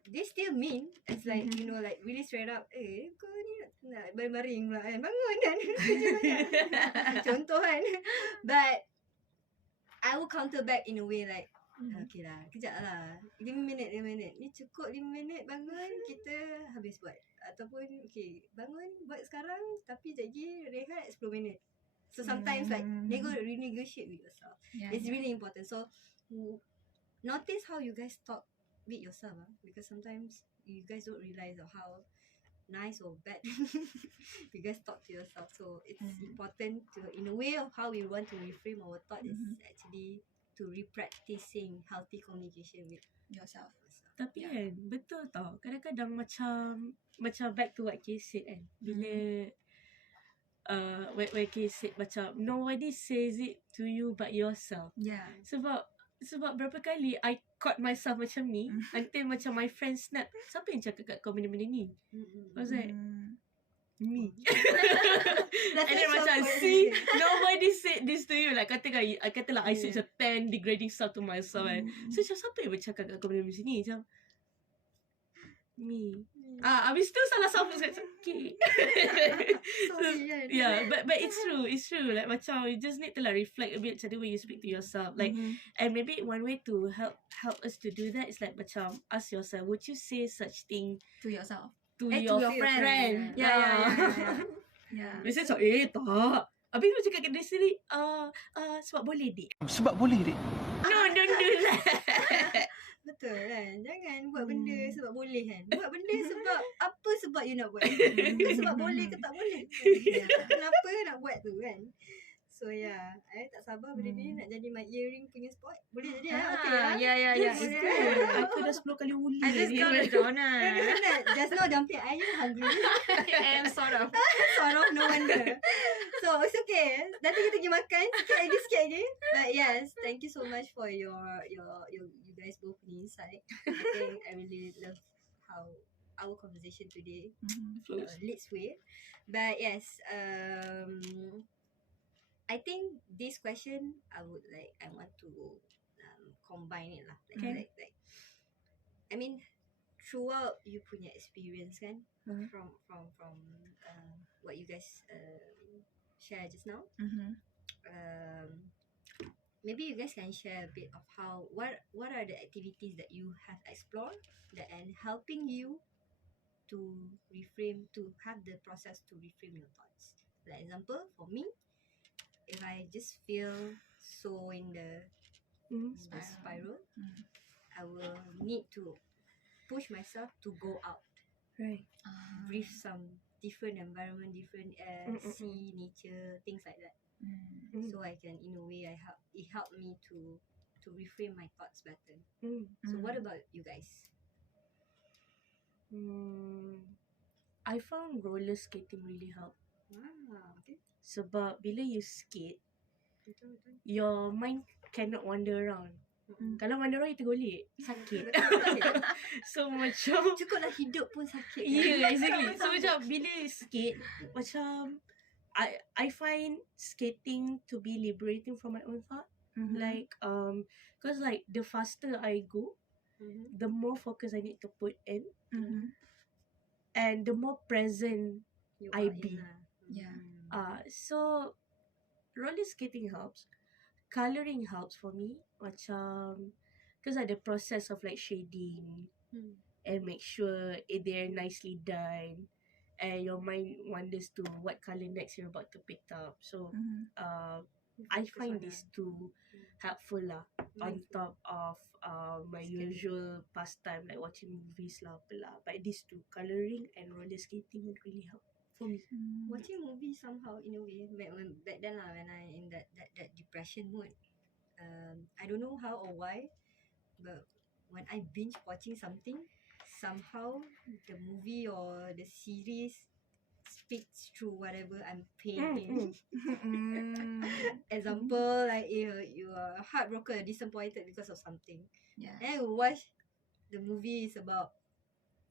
they still mean. It's like like really straight up. Kau ni nak baring pula kan, bangun kan. Kerja banyak. Contoh kan. But I will counter back in a way like, okay lah, kejap lah, 5 minit ni cukup. 5 minit bangun, kita habis buat. Ataupun okay, bangun buat sekarang, tapi sekejap lagi rehat 10 minit. So sometimes like renegotiate with yourself. It's really important. So notice how you guys talk with yourself, because sometimes you guys don't realize how nice or bad you guys talk to yourself. So it's important to, in a way of how we want to reframe our thought, is actually to re-practicing healthy communication with yourself. Tapi kan betul tau, kadang-kadang macam back to what Kay said kan, bila when Kay said macam nobody says it to you but yourself. Sebab berapa kali I caught myself macam ni until macam my friends snap, siapa yang cakap kat kau benda-benda ni? I was like, me. And then macam, see, nobody said this to you. Like katalah I said macam 10 degrading stuff to myself kan. So macam siapa yang bercakap kat kau benda-benda sini? Macam me. Habis tu salah siapa macam okay. Sorry kan. Yeah, but it's true. Like macam you just need to like reflect a bit macam the way you speak to yourself. Like and maybe one way to help us to do that is like macam ask yourself, would you say such thing To yourself. to to your your friend? Yeah. Biasanya macam tak. Habis tu cakap kat diri sendiri, sebab boleh dik. Sebab boleh dik. No, don't do that. Betul kan. Jangan buat benda sebab boleh kan. Buat benda sebab apa sebab you nak buat. Bukan sebab boleh ke tak boleh. Kenapa nak buat tu kan. So yeah, I tak sabar benda ni nak jadi my earring punya spot. Boleh jadi okay Yeah. Aku dah 10 kali uli. I just got a donut. Just now dumpling, are you hungry? I am sort of. No wonder. So it's okay. Nanti kita pergi makan sikit lagi. But yes, thank you so much for your you guys both insight. I think I really love how our conversation today leads way. But yes, I think this question I want to combine it lah. Like I mean throughout you punya experience kan, Mhm. from what you guys share just now, um, maybe you guys can share a bit of how what are the activities that you have explored that and helping you to reframe, to have the process to reframe your thoughts. Like example, for me, if I just feel so in the spiral, I will need to push myself to go out, Right. breathe some different environment, different air, Mm. see nature, things like that. So I can, in a way, it helped me to reframe my thoughts better. So what about you guys? I found roller skating really help. Okay. Sebab bila you skate, Betul. your mind cannot wander around. Kalau wander around, you tergolek. Sakit. Betul. So macam Cukuplah hidup pun sakit. yeah, exactly. So macam bila skate, macam I find skating to be liberating from my own thought. Like cause like the faster I go, the more focus I need to put in, and the more present You I are in be. lah. Yeah. So roller skating helps. Colouring helps for me. Macam because like the process of like shading and make sure they're nicely done, and your mind wanders to what colour next you're about to pick up. So I Focus find on these two helpful lah, on top of my Skating. usual pastime like watching movies lah, apa lah. But these two, colouring and roller skating, would really help for me. Watching movies somehow in a way back then lah, when I in that depression mood, I don't know how or why, but when I binge watching something, somehow the movie or the series speaks through whatever I'm painting. Example, like you are heartbroken, disappointed because of something, Yeah. and you watch the movie is about,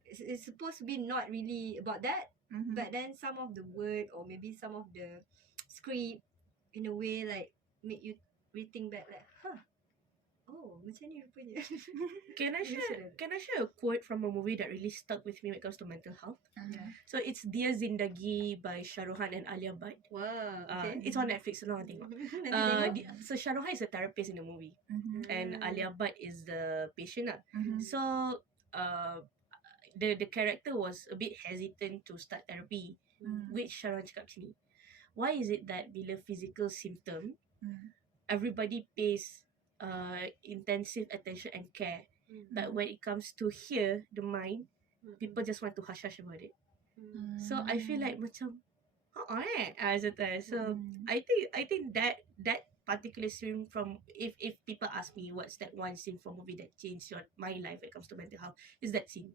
it's supposed to be not really about that, but then some of the word or maybe some of the script in a way like make you rethink back like, macam ni rupanya. Can I share a quote from a movie that really stuck with me when it comes to mental health? Yeah. So it's Dia Zindagi by Shah Rukh Khan and Alia Bhatt. Wow, okay. It's on Netflix, so tengok. Nanti tengok. So Shah Rukh Khan is a therapist in the movie, and Alia Bhatt is the patient lah. So the character was a bit hesitant to start therapy, which Shah Rukh Khan cakap sini. Why is it that bila physical symptom, everybody pays intensive attention and care, but when it comes to hear the mind, people just want to hush about it. So I feel like macam so I think that particular scene from, if people ask me what's that one scene from movie that changed my life when it comes to mental health, is that scene.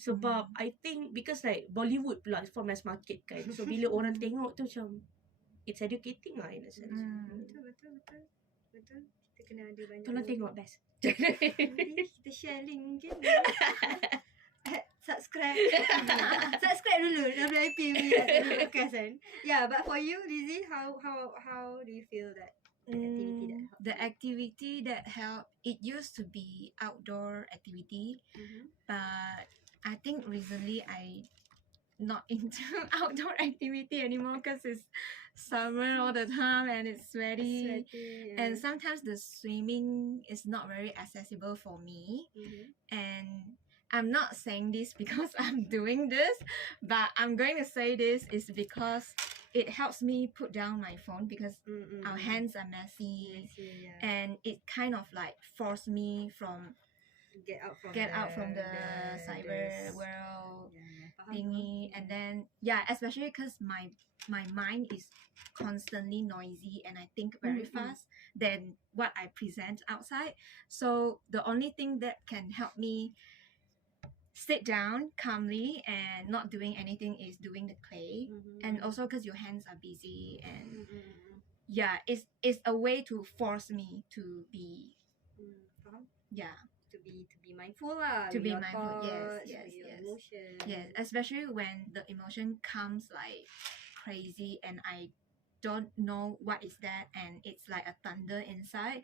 Sebab I think because like Bollywood pula for mass market kan, so bila orang tengok tu macam it's educating lah in a sense. Betul. Kita kena ada banyak. Tolong tengok best. Nanti kita share link mungkin. Subscribe dulu WIP podcast kan. Yeah, but for you, Leezy, how do you feel that activity that helped? The activity that helped, it used to be outdoor activity, but I think recently I not into outdoor activity anymore because it's summer all the time and it's sweaty. And sometimes the swimming is not very accessible for me. And I'm not saying this because I'm doing this, but I'm going to say this is because it helps me put down my phone because our hands are messy, and it kind of like forced me from get out from the cyber world thingy. And then especially because my mind is constantly noisy and I think very fast than what I present outside. So the only thing that can help me sit down calmly and not doing anything is doing the clay. And also because your hands are busy, and it's a way to force me to be to be mindful lah. To with be your mindful, thoughts, yes. with your emotions. Yes, especially when the emotion comes like crazy and I don't know what is that, and it's like a thunder inside.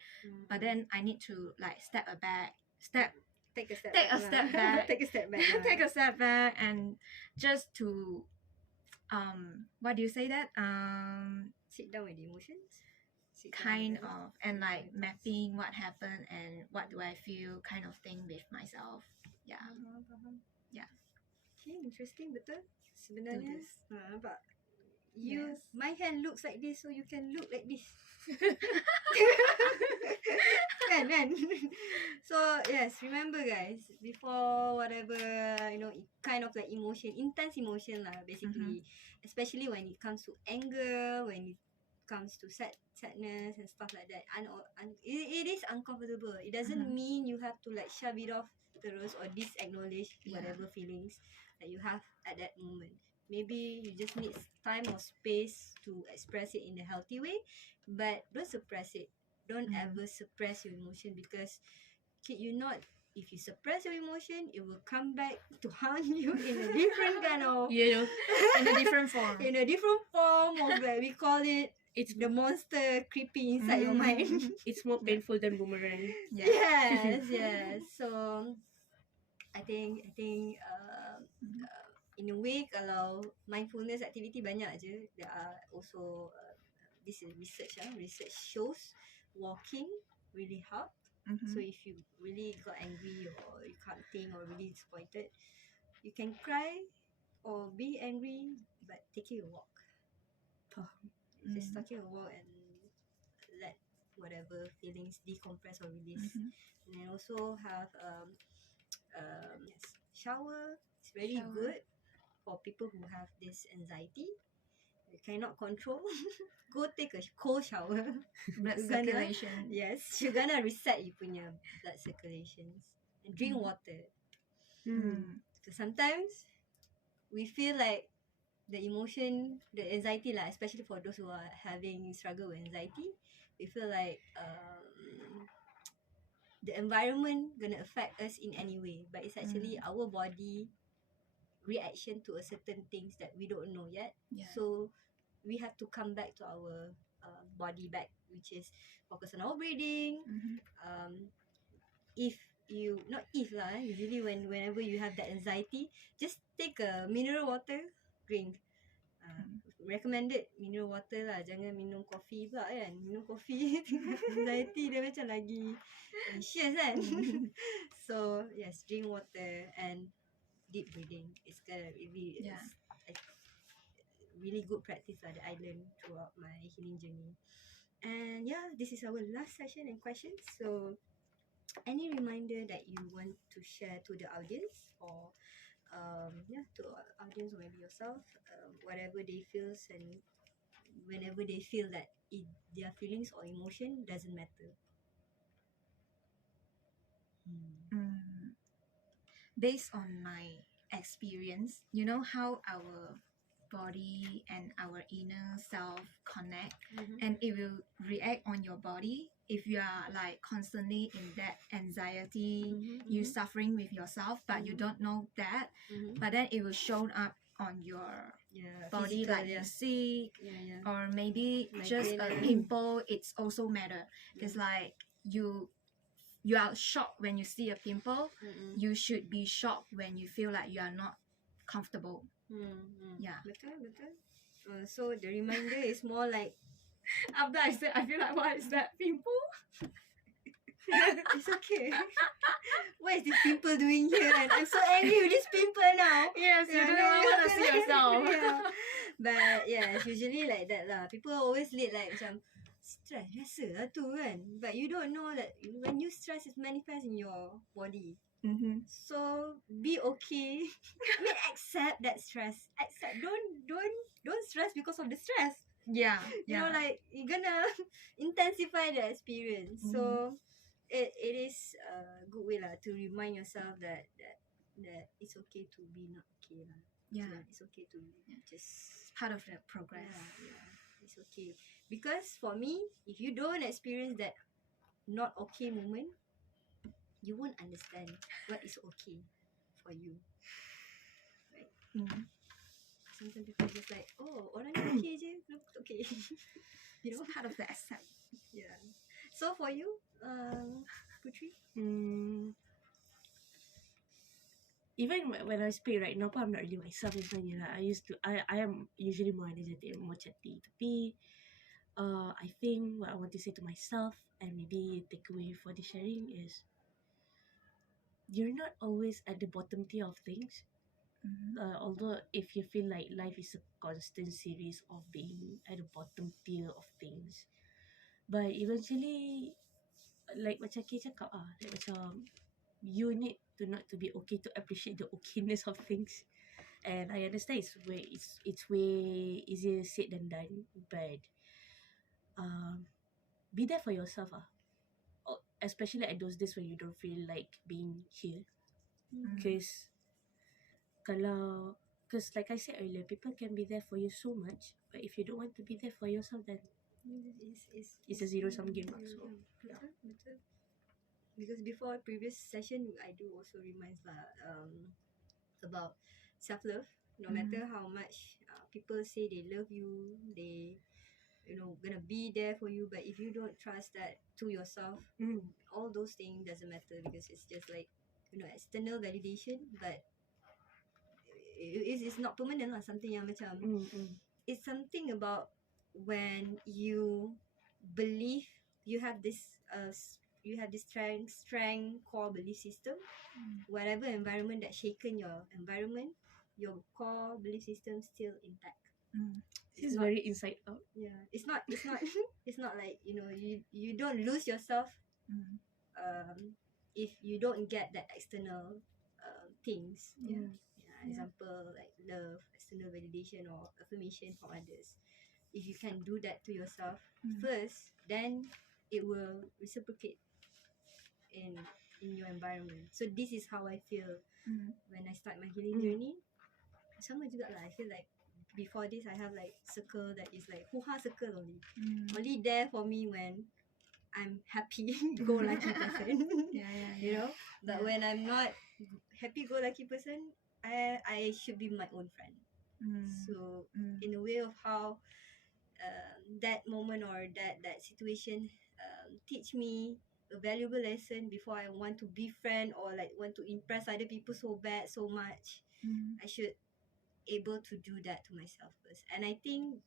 But then I need to like step take a step take back. a step back. Take a step back. Take a step back and just to what do you say that Sit down with the emotions. Sit down kind with them. of and like With thoughts. mapping what happened and what do I feel kind of thing with myself. Yeah. Faham. Yeah. Okay, interesting, betul. Do Sebenarnya, this. nampak? You, Yes. my hand looks like this, so you can look like this. kan? So yes, remember guys, before whatever, kind of like emotion, intense emotion lah, basically, especially when it comes to anger, when it comes to sadness and stuff like that, it is uncomfortable. It doesn't mean you have to like shove it off terus or disacknowledge whatever feelings that you have at that moment. Maybe you just need time or space to express it in a healthy way, but don't suppress it. Don't ever suppress your emotion, because kid you not, if you suppress your emotion, it will come back to haunt you in a different kind of You know, in a different form. in a different form of, like, we call it, It's the monster creeping inside your mind. it's more painful than boomerang. Yes. So I think in a way, kalau mindfulness activity banyak je. There are also this is research shows walking really help. So if you really got angry or you can't think or really disappointed, you can cry or be angry, but taking a walk. Just taking a walk and let whatever feelings decompress or release. And then also have shower. It's very good for people who have this anxiety. You cannot control. Go take a cold shower. Blood You're gonna- circulation. Yes, you're gonna reset you punya blood circulations. And drink water. So sometimes we feel like the emotion, the anxiety lah, especially for those who are having struggle with anxiety, we feel like the environment gonna affect us in any way, but it's actually our body reaction to a certain things that we don't know yet. So we have to come back to our body back, which is focus on our breathing. If you, not if lah, usually whenever you have that anxiety, just take a mineral water, drink. Recommended mineral water lah. Jangan minum kopi pula kan. Minum kopi anxiety dia macam lagi anxious kan. So yes, drink water and deep breathing. It's gonna really really good practice lah that I learned throughout my healing journey. And yeah, this is our last session and questions. So any reminder that you want to share to the audience, or to our audience, or maybe yourself, whatever they feels, and whenever they feel that their feelings or emotion doesn't matter. Based on my experience, you know how our body and our inner self connect, and it will react on your body if you are like constantly in that anxiety, you suffering with yourself, but you don't know that, but then it will show up on your body, physical, like you're sick, yeah. or maybe just a Migraine. pimple. It's also matter. It's like you are shocked when you see a pimple. You should be shocked when you feel like you are not comfortable. Yeah. Betul. So the reminder is more like, After I said, I feel like, what is that pimple? it's okay. What is this pimple doing here? And I'm so angry with this pimple now. Yes, you don't want to see yourself. But yeah, it's usually like that lah. People always lead like macam stress, biasa lah tu kan. But you don't know that when you stress, it manifests in your body. So be okay. I mean, accept that stress. Don't stress because of the stress. Yeah. You know, like you're gonna intensify the experience. So it is a good way lah to remind yourself that it's okay to be not okay lah. Yeah. It's okay to just Part of the progress. yeah, it's okay. Because for me, if you don't experience that not okay moment, you won't understand what is okay for you, right? Sometimes people just like, oh, orang ni okay je, kenapa tak okay? You know, It's part of the accept. yeah. So for you, Putri? even when I speak right now pun I'm not really myself sebenarnya lah. I am usually more energetic, more chatty. Tapi I think what I want to say to myself and maybe takeaway for the sharing is you're not always at the bottom tier of things. Although if you feel like life is a constant series of being at the bottom tier of things, but eventually like macam Kay cakap like macam you need to not to be okay to appreciate the okayness of things. And I understand it's way easier said than done, but be there for yourself especially at those days when you don't feel like being here. Because like I said earlier, people can be there for you so much, but if you don't want to be there for yourself, then it's a zero-sum game. So betul. Because before previous session, I do also reminds about self-love. No matter how much people say they love you, they gonna be there for you, but if you don't trust that to yourself, all those things doesn't matter, because it's just like external validation, but it's not permanent lah. Something yang macam it's something about when you believe you have this strength core belief system. Whatever environment that shaken your environment, your core belief system still intact. it's very inside out. Yeah, it's not it's not like you don't lose yourself if you don't get that external things. Example like love, external validation or affirmation from others. If you can do that to yourself first, then it will reciprocate in your environment. So this is how I feel when I start my healing journey. Sama juga lah, I feel like before this I have like circle that is like hoo-ha circle only there for me when I'm happy go lucky person. You know, but when I'm not happy go lucky person, I should be my own friend. So in a way of how that moment or that situation teach me a valuable lesson before I want to befriend or like want to impress other people so bad so much. I should able to do that to myself first. And I think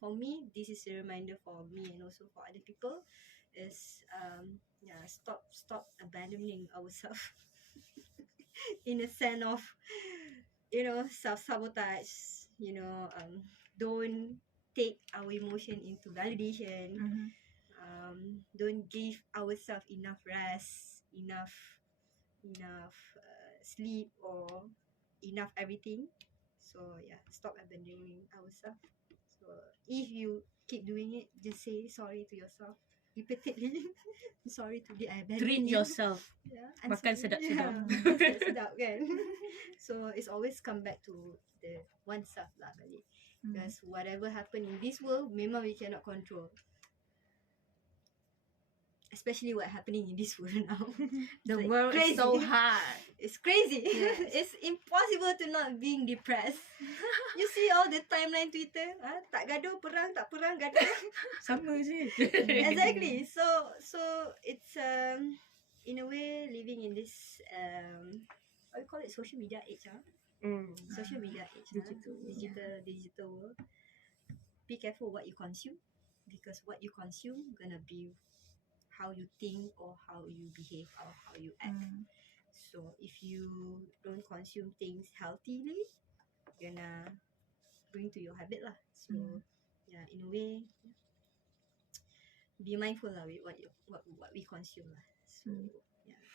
for me this is a reminder for me and also for other people is stop abandoning ourselves in a sense of self-sabotage. Don't take our emotion into validation. Don't give ourselves enough rest, enough sleep or enough everything. So stop abandoning ourselves. So if you keep doing it, just say sorry to yourself repeatedly. Sorry today I abandoned Treat you. yourself. I'm Makan sorry. sedap-sedap. Makan sedap-sedap kan. So it's always come back to the oneself lah balik. Because whatever happen in this world, memang we cannot control. Especially what happening in this world now. The like world crazy. is so hard. It's crazy. Yes. It's impossible to not being depressed. You see all the timeline Twitter, tak gaduh perang, tak perang gaduh. Sama je. Exactly. So it's in a way living in this what you call it, social media age. Social media age. Digital world. Be careful what you consume, because what you consume gonna be how you think or how you behave or how you act. So if you don't consume things healthily, gonna bring to your habit lah. So in a way, be mindful lah with what we consume lah. So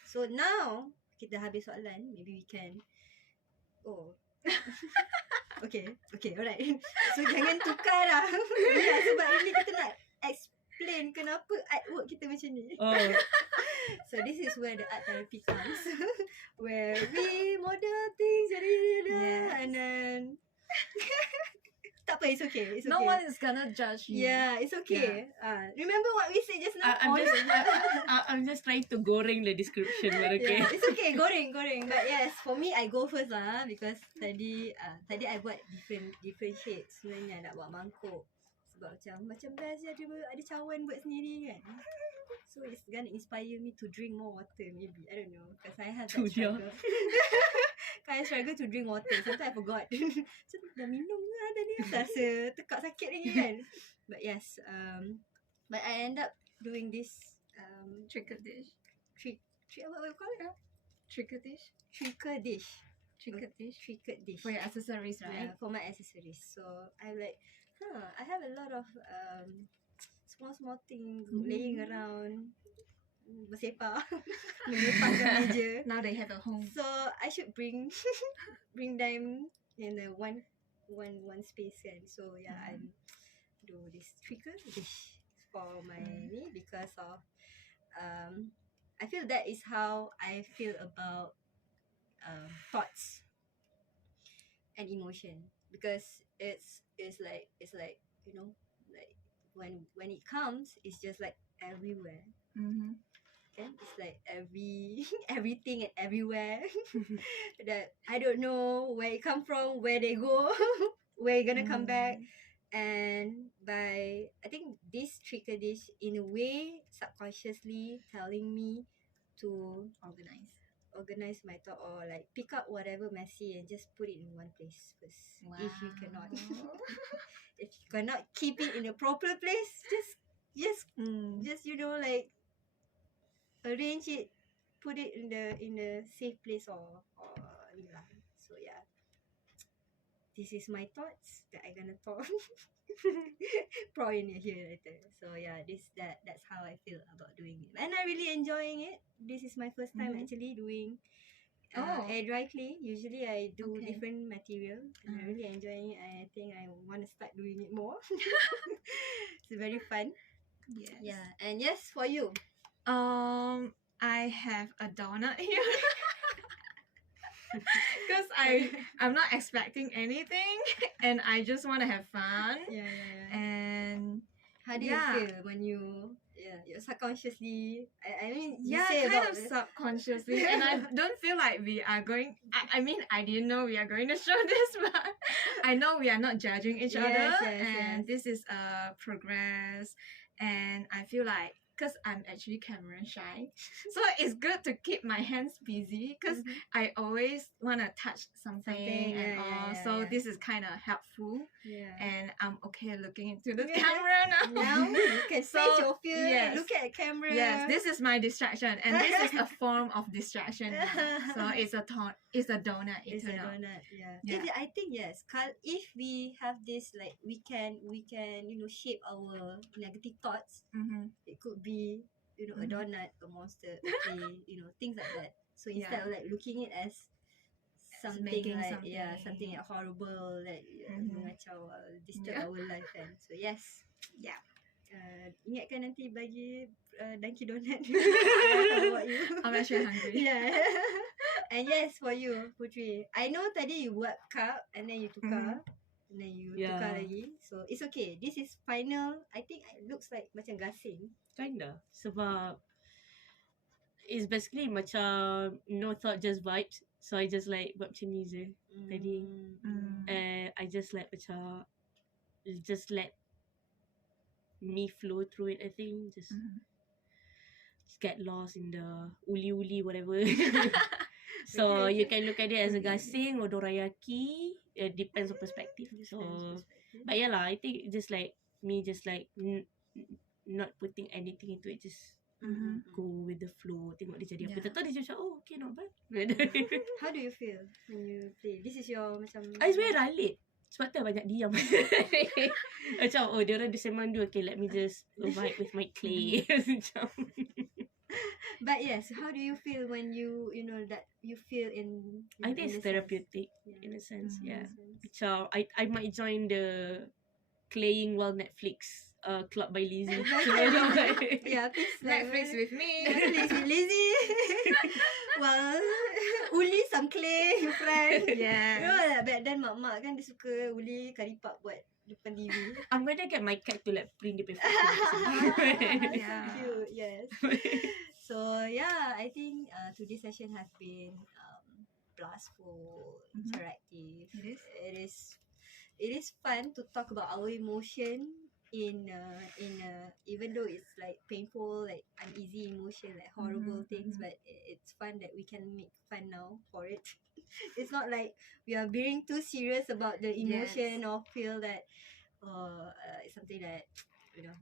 so now kita habis soalan, maybe we can okay, alright. So jangan tukar lah. Sebab ini kita nak explain kenapa artwork kita macam ni. So this is where the art therapy comes. Where we model things and then tak apa, it's okay. No one is gonna judge you. Yeah, it's okay. Remember what we said just now? I'm just trying to goreng the description, but okay. Yeah, it's okay, goreng. But yes, for me I go first lah, because tadi I buat different shades sebenarnya nak buat mangkuk. Sebab macam best ada cawan buat sendiri kan. So it's gonna inspire me to drink more water maybe. I don't know, because I have that struggle. I struggle to drink water. Sometimes I forgot. So dah minum ke tadi? Rasa tekak sakit lagi kan. But yes, but I end up doing this Tricker dish. what we call it? Tricker dish. Tricker dish. Tricker dish. Tricker dish. For your accessories, right? Yeah, for my accessories. So I'm like, I have a lot of small things laying around, bersepah, menyepahkan meja. Now they have a home. So I should bring them in the one space kan. So yeah, I'm do this tricker dish for my ni because of I feel that is how I feel about thoughts and emotion, because it's like you know, like when it comes, it's just like everywhere. Okay, it's like everything and everywhere that I don't know where it come from, where they go, where it gonna come back. And by I think this tricker dish in a way subconsciously telling me to organize my thought, or like pick up whatever messy and just put it in one place first. Wow. If you cannot if you cannot keep it in a proper place, just you know, like arrange it, put it in the safe place, or yeah. So yeah, this is my thoughts that I gonna talk probably here later. So yeah, that's how I feel about doing it, and I really enjoying it. This is my first time actually doing air dry clay. Usually I do different material, and I really enjoying it. I think I want to start doing it more. It's very fun. Yes. Yeah, and yes, for you. I have a donut here. Because I'm not expecting anything, and I just want to have fun. Yeah. And how do you feel when you you subconsciously? I mean, you yeah, say kind about of subconsciously, and I don't feel like we are going. I mean, I didn't know we are going to show this, but I know we are not judging each other, and this is a progress, and I feel like. Because I'm actually camera shy, so it's good to keep my hands busy, because I always want to touch something and all. So this is kind of helpful, and I'm okay looking into the camera now. Now you can face your fear, look at the camera. Yes, this is my distraction, and this is a form of distraction now. So it's a donut. It's a donut, yeah. I think yes. If we have this, like we can shape our negative thoughts. It could be a donut, a monster, a clay, things like that. So instead of like looking it as something like something horrible, like mengacau, disturb our life kan. So yes. Yeah. Ingatkan nanti bagi Dunkin Donut. How about you? I'm actually hungry. Yeah. And yes, for you, Puteri. I know tadi you buat cup and then you tukar. And then you tukar lagi. So it's okay. This is final. I think it looks like macam gasing. Kinda. Sebab it's basically macam no thought, just vibes. So I just like buat macam ni je tadi. And I just like macam just let me flow through it. I think just get lost in the uli whatever. So you can look at it as a gasing or dorayaki. It depends on perspective. So but yeah lah, I think just like me just like not putting anything into it, just go with the flow. Tengok dia jadi apa. Tahu dia macam okay, not bad. How do you feel when you play? This is your macam I sebenarnya ralit. Sebab tu banyak diam. Macam dia orang sembang dua. Okay, let me just vibe with my clay. Macam but yes, how do you feel when you that you feel in I think it's therapeutic in a sense. Yeah. Macam I might join the claying while Netflix club by Leezy. Yeah, please Netflix with me. Netflix with Leezy. Well, uli some clay in front. Yeah. You know like back then mak-mak kan dia suka uli karipap buat depan TV. I'm gonna get my cat to like print the paper. Yeah. Cute, yes. So yeah, I think today's session has been blastful, interactive. It is. It is fun to talk about our emotion even though it's like painful, like uneasy emotion, like horrible things, but it's fun that we can make fun now for it. It's not like we are being too serious about the emotion or feel that it's something that you know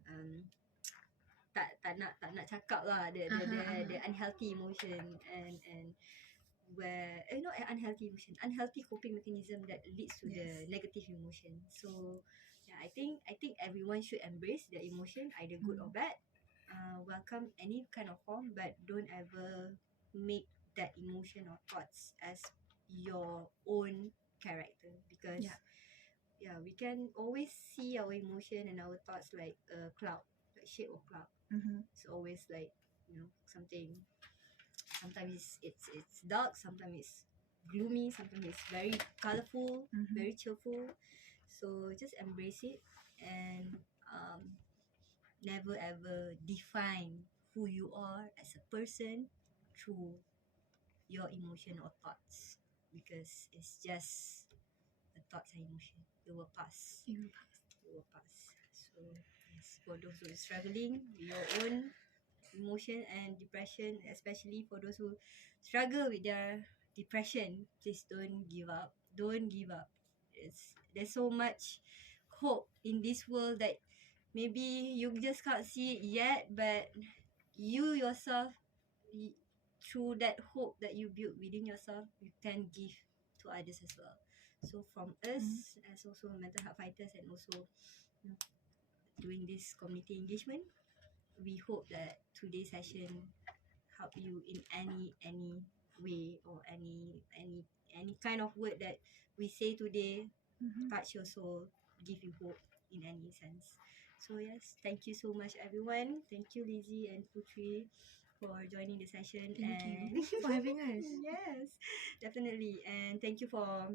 tak nak cakap lah the unhealthy emotion and where not an unhealthy emotion, unhealthy coping mechanism that leads to the negative emotion. So yeah, I think everyone should embrace their emotion, either good or bad. Welcome any kind of form, but don't ever make that emotion or thoughts as your own character, because we can always see our emotion and our thoughts like a cloud, like shape of cloud. It's always like something. Sometimes it's dark, sometimes it's gloomy, sometimes it's very colorful, very cheerful. So just embrace it and never ever define who you are as a person through your emotion or thoughts, because it's just the thoughts and emotion. It will pass. It will pass. So yes, for those who are struggling with your own emotion and depression, especially for those who struggle with their depression, please don't give up. Don't give up. There's so much hope in this world that maybe you just can't see it yet, but you yourself, through that hope that you build within yourself, you can give to others as well. So from us as also mental health fighters and also doing this community engagement, we hope that today's session help you in any way, or any kind of word that we say today touch your soul, give you hope in any sense. So yes, thank you so much everyone. Thank you Leezy and Putri for joining the session. Thank you for having us. Yes, definitely. And thank you for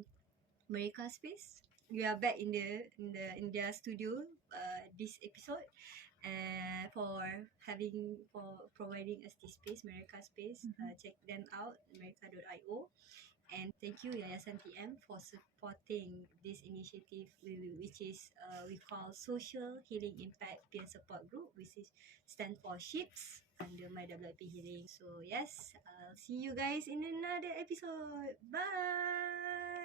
Mereka Space. We are back in their studio this episode, and for providing us this space, Mereka Space. Check them out, mereka.io. And thank you Yayasan TM for supporting this initiative, which is we call Social Healing Impact Peer Support Group, which is stand for SHIPS under my WIP Healing. So yes, I'll see you guys in another episode. Bye.